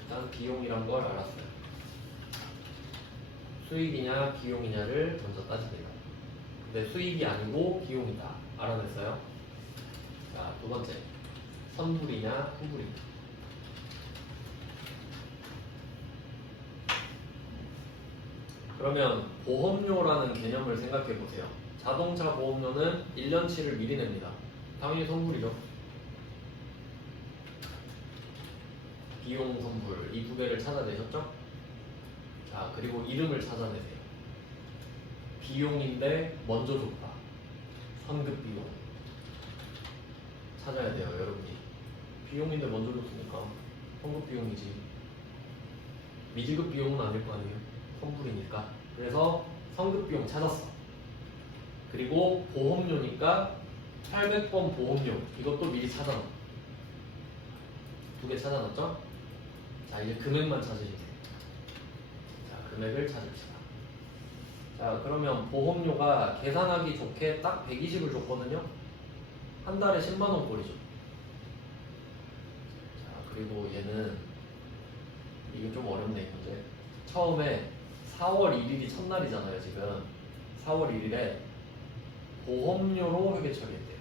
일단 비용이란 걸 알았어요. 수익이냐 비용이냐를 먼저 따집니다. 근데 수익이 아니고 비용이다. 알아냈어요. 자, 두 번째. 선불이냐 후불이냐. 그러면 보험료라는 개념을 생각해 보세요. 자동차 보험료는 1년치를 미리 냅니다. 당연히 선불이죠. 비용 선불 이 두 개를 찾아내셨죠? 자, 그리고 이름을 찾아내세요. 비용인데 먼저 줬다. 선급 비용 찾아야 돼요, 여러분이. 비용인데 먼저 줬으니까 선급 비용이지. 미지급 비용은 아닐 거 아니에요. 선불이니까. 그래서 선급 비용 찾았어. 그리고 보험료니까 800번 보험료 이것도 미리 찾아놔. 두 개 찾아놨죠? 자, 이제 금액만 찾으시면 돼요. 자, 금액을 찾읍시다. 자, 그러면 보험료가 계산하기 좋게 딱 120을 줬거든요. 한 달에 10만원 꼴이죠. 자, 그리고 얘는 이게 좀 어렵네, 이 문제. 처음에 4월 1일이 첫날이잖아요, 지금. 4월 1일에 보험료로 회계 처리했대요.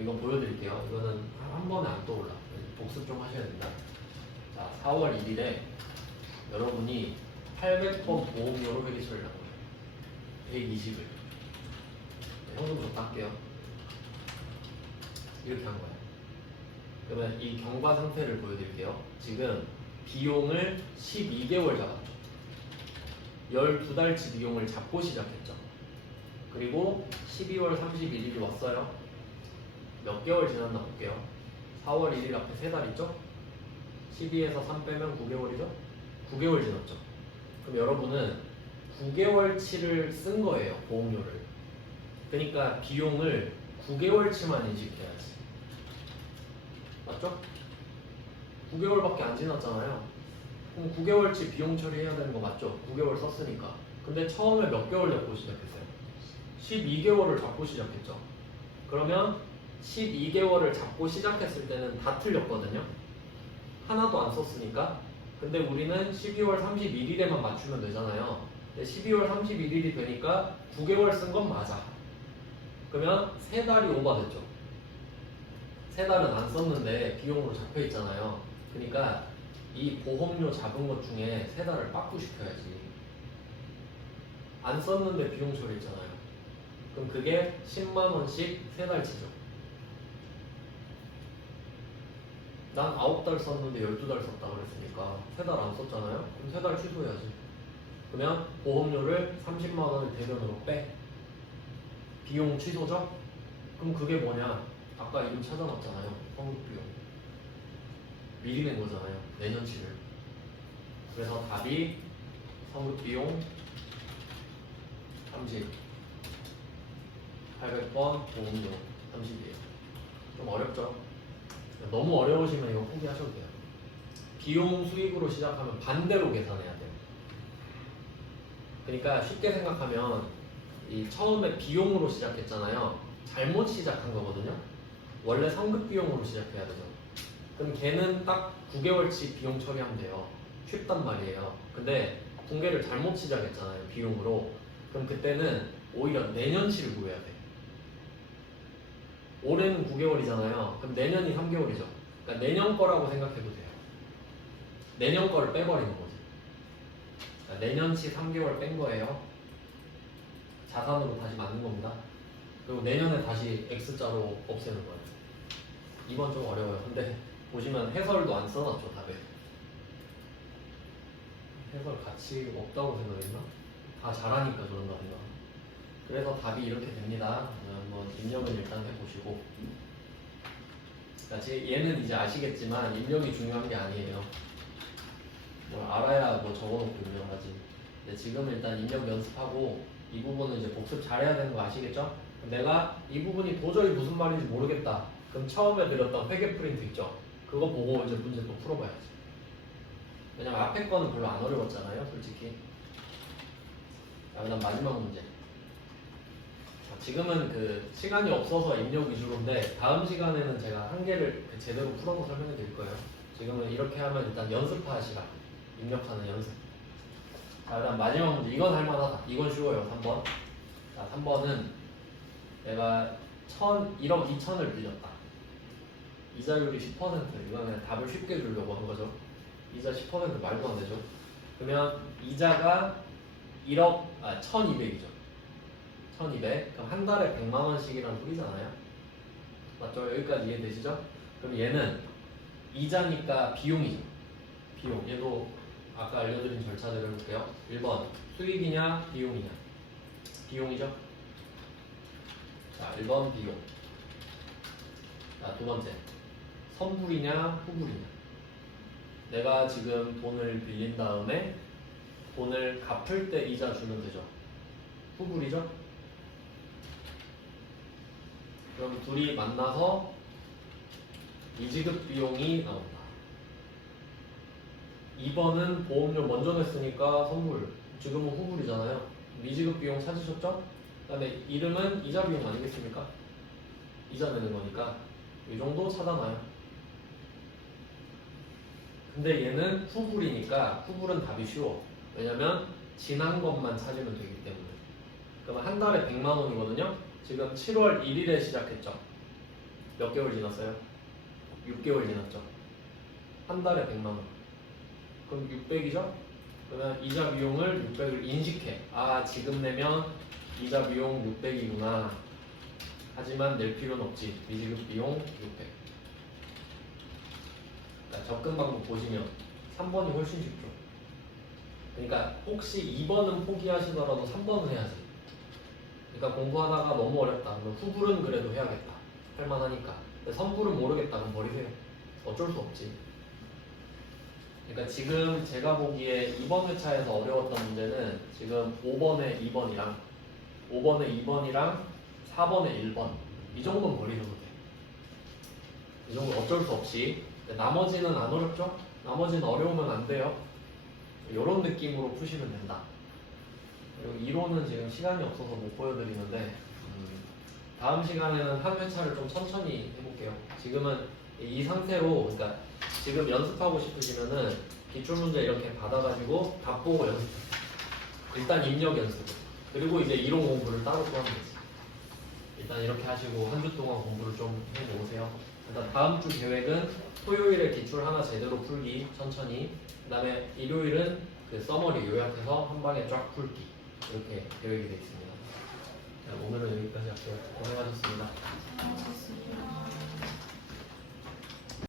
이거 보여드릴게요. 이거는 한 번에 안 떠올라. 복습 좀 하셔야 된다. 자, 4월 1일에 여러분이 800번 보험료로 회계 처리를 한 거예요. 120을. 네, 현금부터 할게요. 이렇게 한 거예요. 그러면 이 경과 상태를 보여드릴게요. 지금 비용을 12개월 잡았죠. 12달치 비용을 잡고 시작했죠. 그리고 12월 31일이 왔어요. 몇 개월 지났나 볼게요. 4월 1일 앞에 3달 있죠? 12에서 3 빼면 9개월이죠? 9개월 지났죠. 그럼 여러분은 9개월치를 쓴 거예요, 보험료를. 그러니까 비용을 9개월치만 인식해야지. 맞죠? 9개월밖에 안 지났잖아요. 그럼 9개월치 비용 처리해야 되는 거 맞죠? 9개월 썼으니까. 근데 처음에 몇 개월 잡고 시작했어요? 12개월을 잡고 시작했죠. 그러면 12개월을 잡고 시작했을 때는 다 틀렸거든요. 하나도 안 썼으니까. 근데 우리는 12월 31일에만 맞추면 되잖아요. 근데 12월 31일이 되니까 9개월 쓴 건 맞아. 그러면 3달이 오버됐죠. 3달은 안 썼는데 비용으로 잡혀 있잖아요. 그러니까 이 보험료 잡은 것 중에 3달을 빠꾸시켜야지. 안 썼는데 비용 처리했잖아요. 그럼 그게 10만 원씩 3달치죠. 난 9달 썼는데 12달 썼다 그랬으니까 3달 안 썼잖아요. 그럼 3달 취소해야지. 그러면 보험료를 30만 원을 대변으로 빼. 비용 취소죠? 그럼 그게 뭐냐? 아까 이름 찾아놨잖아요. 성급비용. 미리 낸 거잖아요. 내년치를. 그래서 답이 성급비용 30, 800번 보험료 30이에요. 좀 어렵죠? 너무 어려우시면 이거 포기하셔도 돼요. 비용 수익으로 시작하면 반대로 계산해야 돼요. 그러니까 쉽게 생각하면 이 처음에 비용으로 시작했잖아요. 잘못 시작한 거거든요. 원래 상급 비용으로 시작해야 되죠. 그럼 걔는 딱 9개월치 비용 처리하면 돼요. 쉽단 말이에요. 근데 분계를 잘못 시작했잖아요. 비용으로. 그럼 그때는 오히려 내년치를 구해야 돼. 올해는 9개월이잖아요. 그럼 내년이 3개월이죠. 그러니까 내년 거라고 생각해도 돼요. 내년 거를 빼버리는 거지. 그러니까 내년치 3개월 뺀 거예요. 자산으로 다시 맞는 겁니다. 그리고 내년에 다시 X자로 없애는 거예요. 이번 좀 어려워요. 근데 보시면 해설도 안 써놨죠, 답에. 해설 가치 없다고 생각했나? 다 잘하니까 그런 거 아닌가. 그래서 답이 이렇게 됩니다. 한번 입력은 일단 해보시고. 그러니까 얘는 이제 아시겠지만 입력이 중요한 게 아니에요. 뭘 알아야 뭐 적어놓고 입력하지. 근데 지금은 일단 입력 연습하고 이 부분은 이제 복습 잘해야 되는 거 아시겠죠? 내가 이 부분이 도저히 무슨 말인지 모르겠다. 그럼 처음에 드렸던 회계 프린트 있죠? 그거 보고 이제 문제 또 풀어봐야지. 왜냐면 앞에 거는 별로 안 어려웠잖아요, 솔직히. 자, 그다음 마지막 문제. 자, 지금은 그 시간이 없어서 입력 위주로인데 다음 시간에는 제가 한 개를 제대로 풀어서 설명해 드릴 거예요. 지금은 이렇게 하면 일단 연습하시라. 입력하는 연습. 자, 그다음 마지막 문제. 이건 할만하다. 이건 쉬워요. 3번. 자, 3번은 내가 1억 2천을 빌렸다. 이자율이 10%. 이건 그냥 답을 쉽게 주려고 한 거죠. 이자 10% 말도 안 되죠. 그러면 이자가 1200이죠. 1200. 그럼 한 달에 100만 원씩이라는 소리잖아요. 맞죠? 여기까지 이해되시죠? 그럼 얘는 이자니까 비용이죠. 비용. 얘도 아까 알려드린 절차대로 해볼게요. 1번 수익이냐 비용이냐. 비용이죠. 자, 1번 비용. 자, 두 번째 선불이냐 후불이냐. 내가 지금 돈을 빌린 다음에 돈을 갚을 때 이자 주면 되죠. 후불이죠. 그럼 둘이 만나서 미지급 비용이 나온다. 2번은 보험료 먼저 냈으니까 선불. 지금은 후불이잖아요. 미지급 비용 찾으셨죠? 그 다음에 이름은 이자 비용 아니겠습니까? 이자 내는 거니까 이 정도 찾아놔요. 근데 얘는 후불이니까 후불은 답이 쉬워. 왜냐면 지난 것만 찾으면 되기 때문에. 그러면 한 달에 100만 원이거든요. 지금 7월 1일에 시작했죠. 몇 개월 지났어요? 6개월 지났죠. 한 달에 100만 원. 그럼 600이죠? 그러면 이자 비용을 600을 인식해. 아, 지금 내면 이자 비용 600이구나. 하지만 낼 필요는 없지. 미지급 비용 600. 접근 방법 보시면 3번이 훨씬 쉽죠. 그러니까 혹시 2번은 포기하시더라도 3번은 해야지. 그러니까 공부하다가 너무 어렵다 그러면 후불은 그래도 해야겠다. 할만하니까. 근데 선불은 모르겠다 그럼 버리세요. 어쩔 수 없지. 그러니까 지금 제가 보기에 이번 회차에서 어려웠던 문제는 지금 5번에 2번이랑 5번에 2번이랑 4번에 1번 이 정도는 버리셔도 돼. 이 정도 어쩔 수 없이. 나머지는 안 어렵죠? 나머지는 어려우면 안 돼요. 이런 느낌으로 푸시면 된다. 그리고 이론은 지금 시간이 없어서 못 보여드리는데 다음 시간에는 한 회차를 좀 천천히 해볼게요. 지금은 이 상태로, 그러니까 지금 연습하고 싶으시면은 기출문제 이렇게 받아가지고 답 보고 연습해요. 일단 입력 연습. 그리고 이제 이론 공부를 따로 또 하면 되지. 일단 이렇게 하시고 한 주 동안 공부를 좀 해놓으세요. 일단 다음 주 계획은 토요일에 기출 하나 제대로 풀기 천천히. 그다음에 일요일은 그 서머리 요약해서 한 방에 쫙 풀기. 이렇게 계획이 되어 있습니다. 자, 오늘은 여기까지 할게요.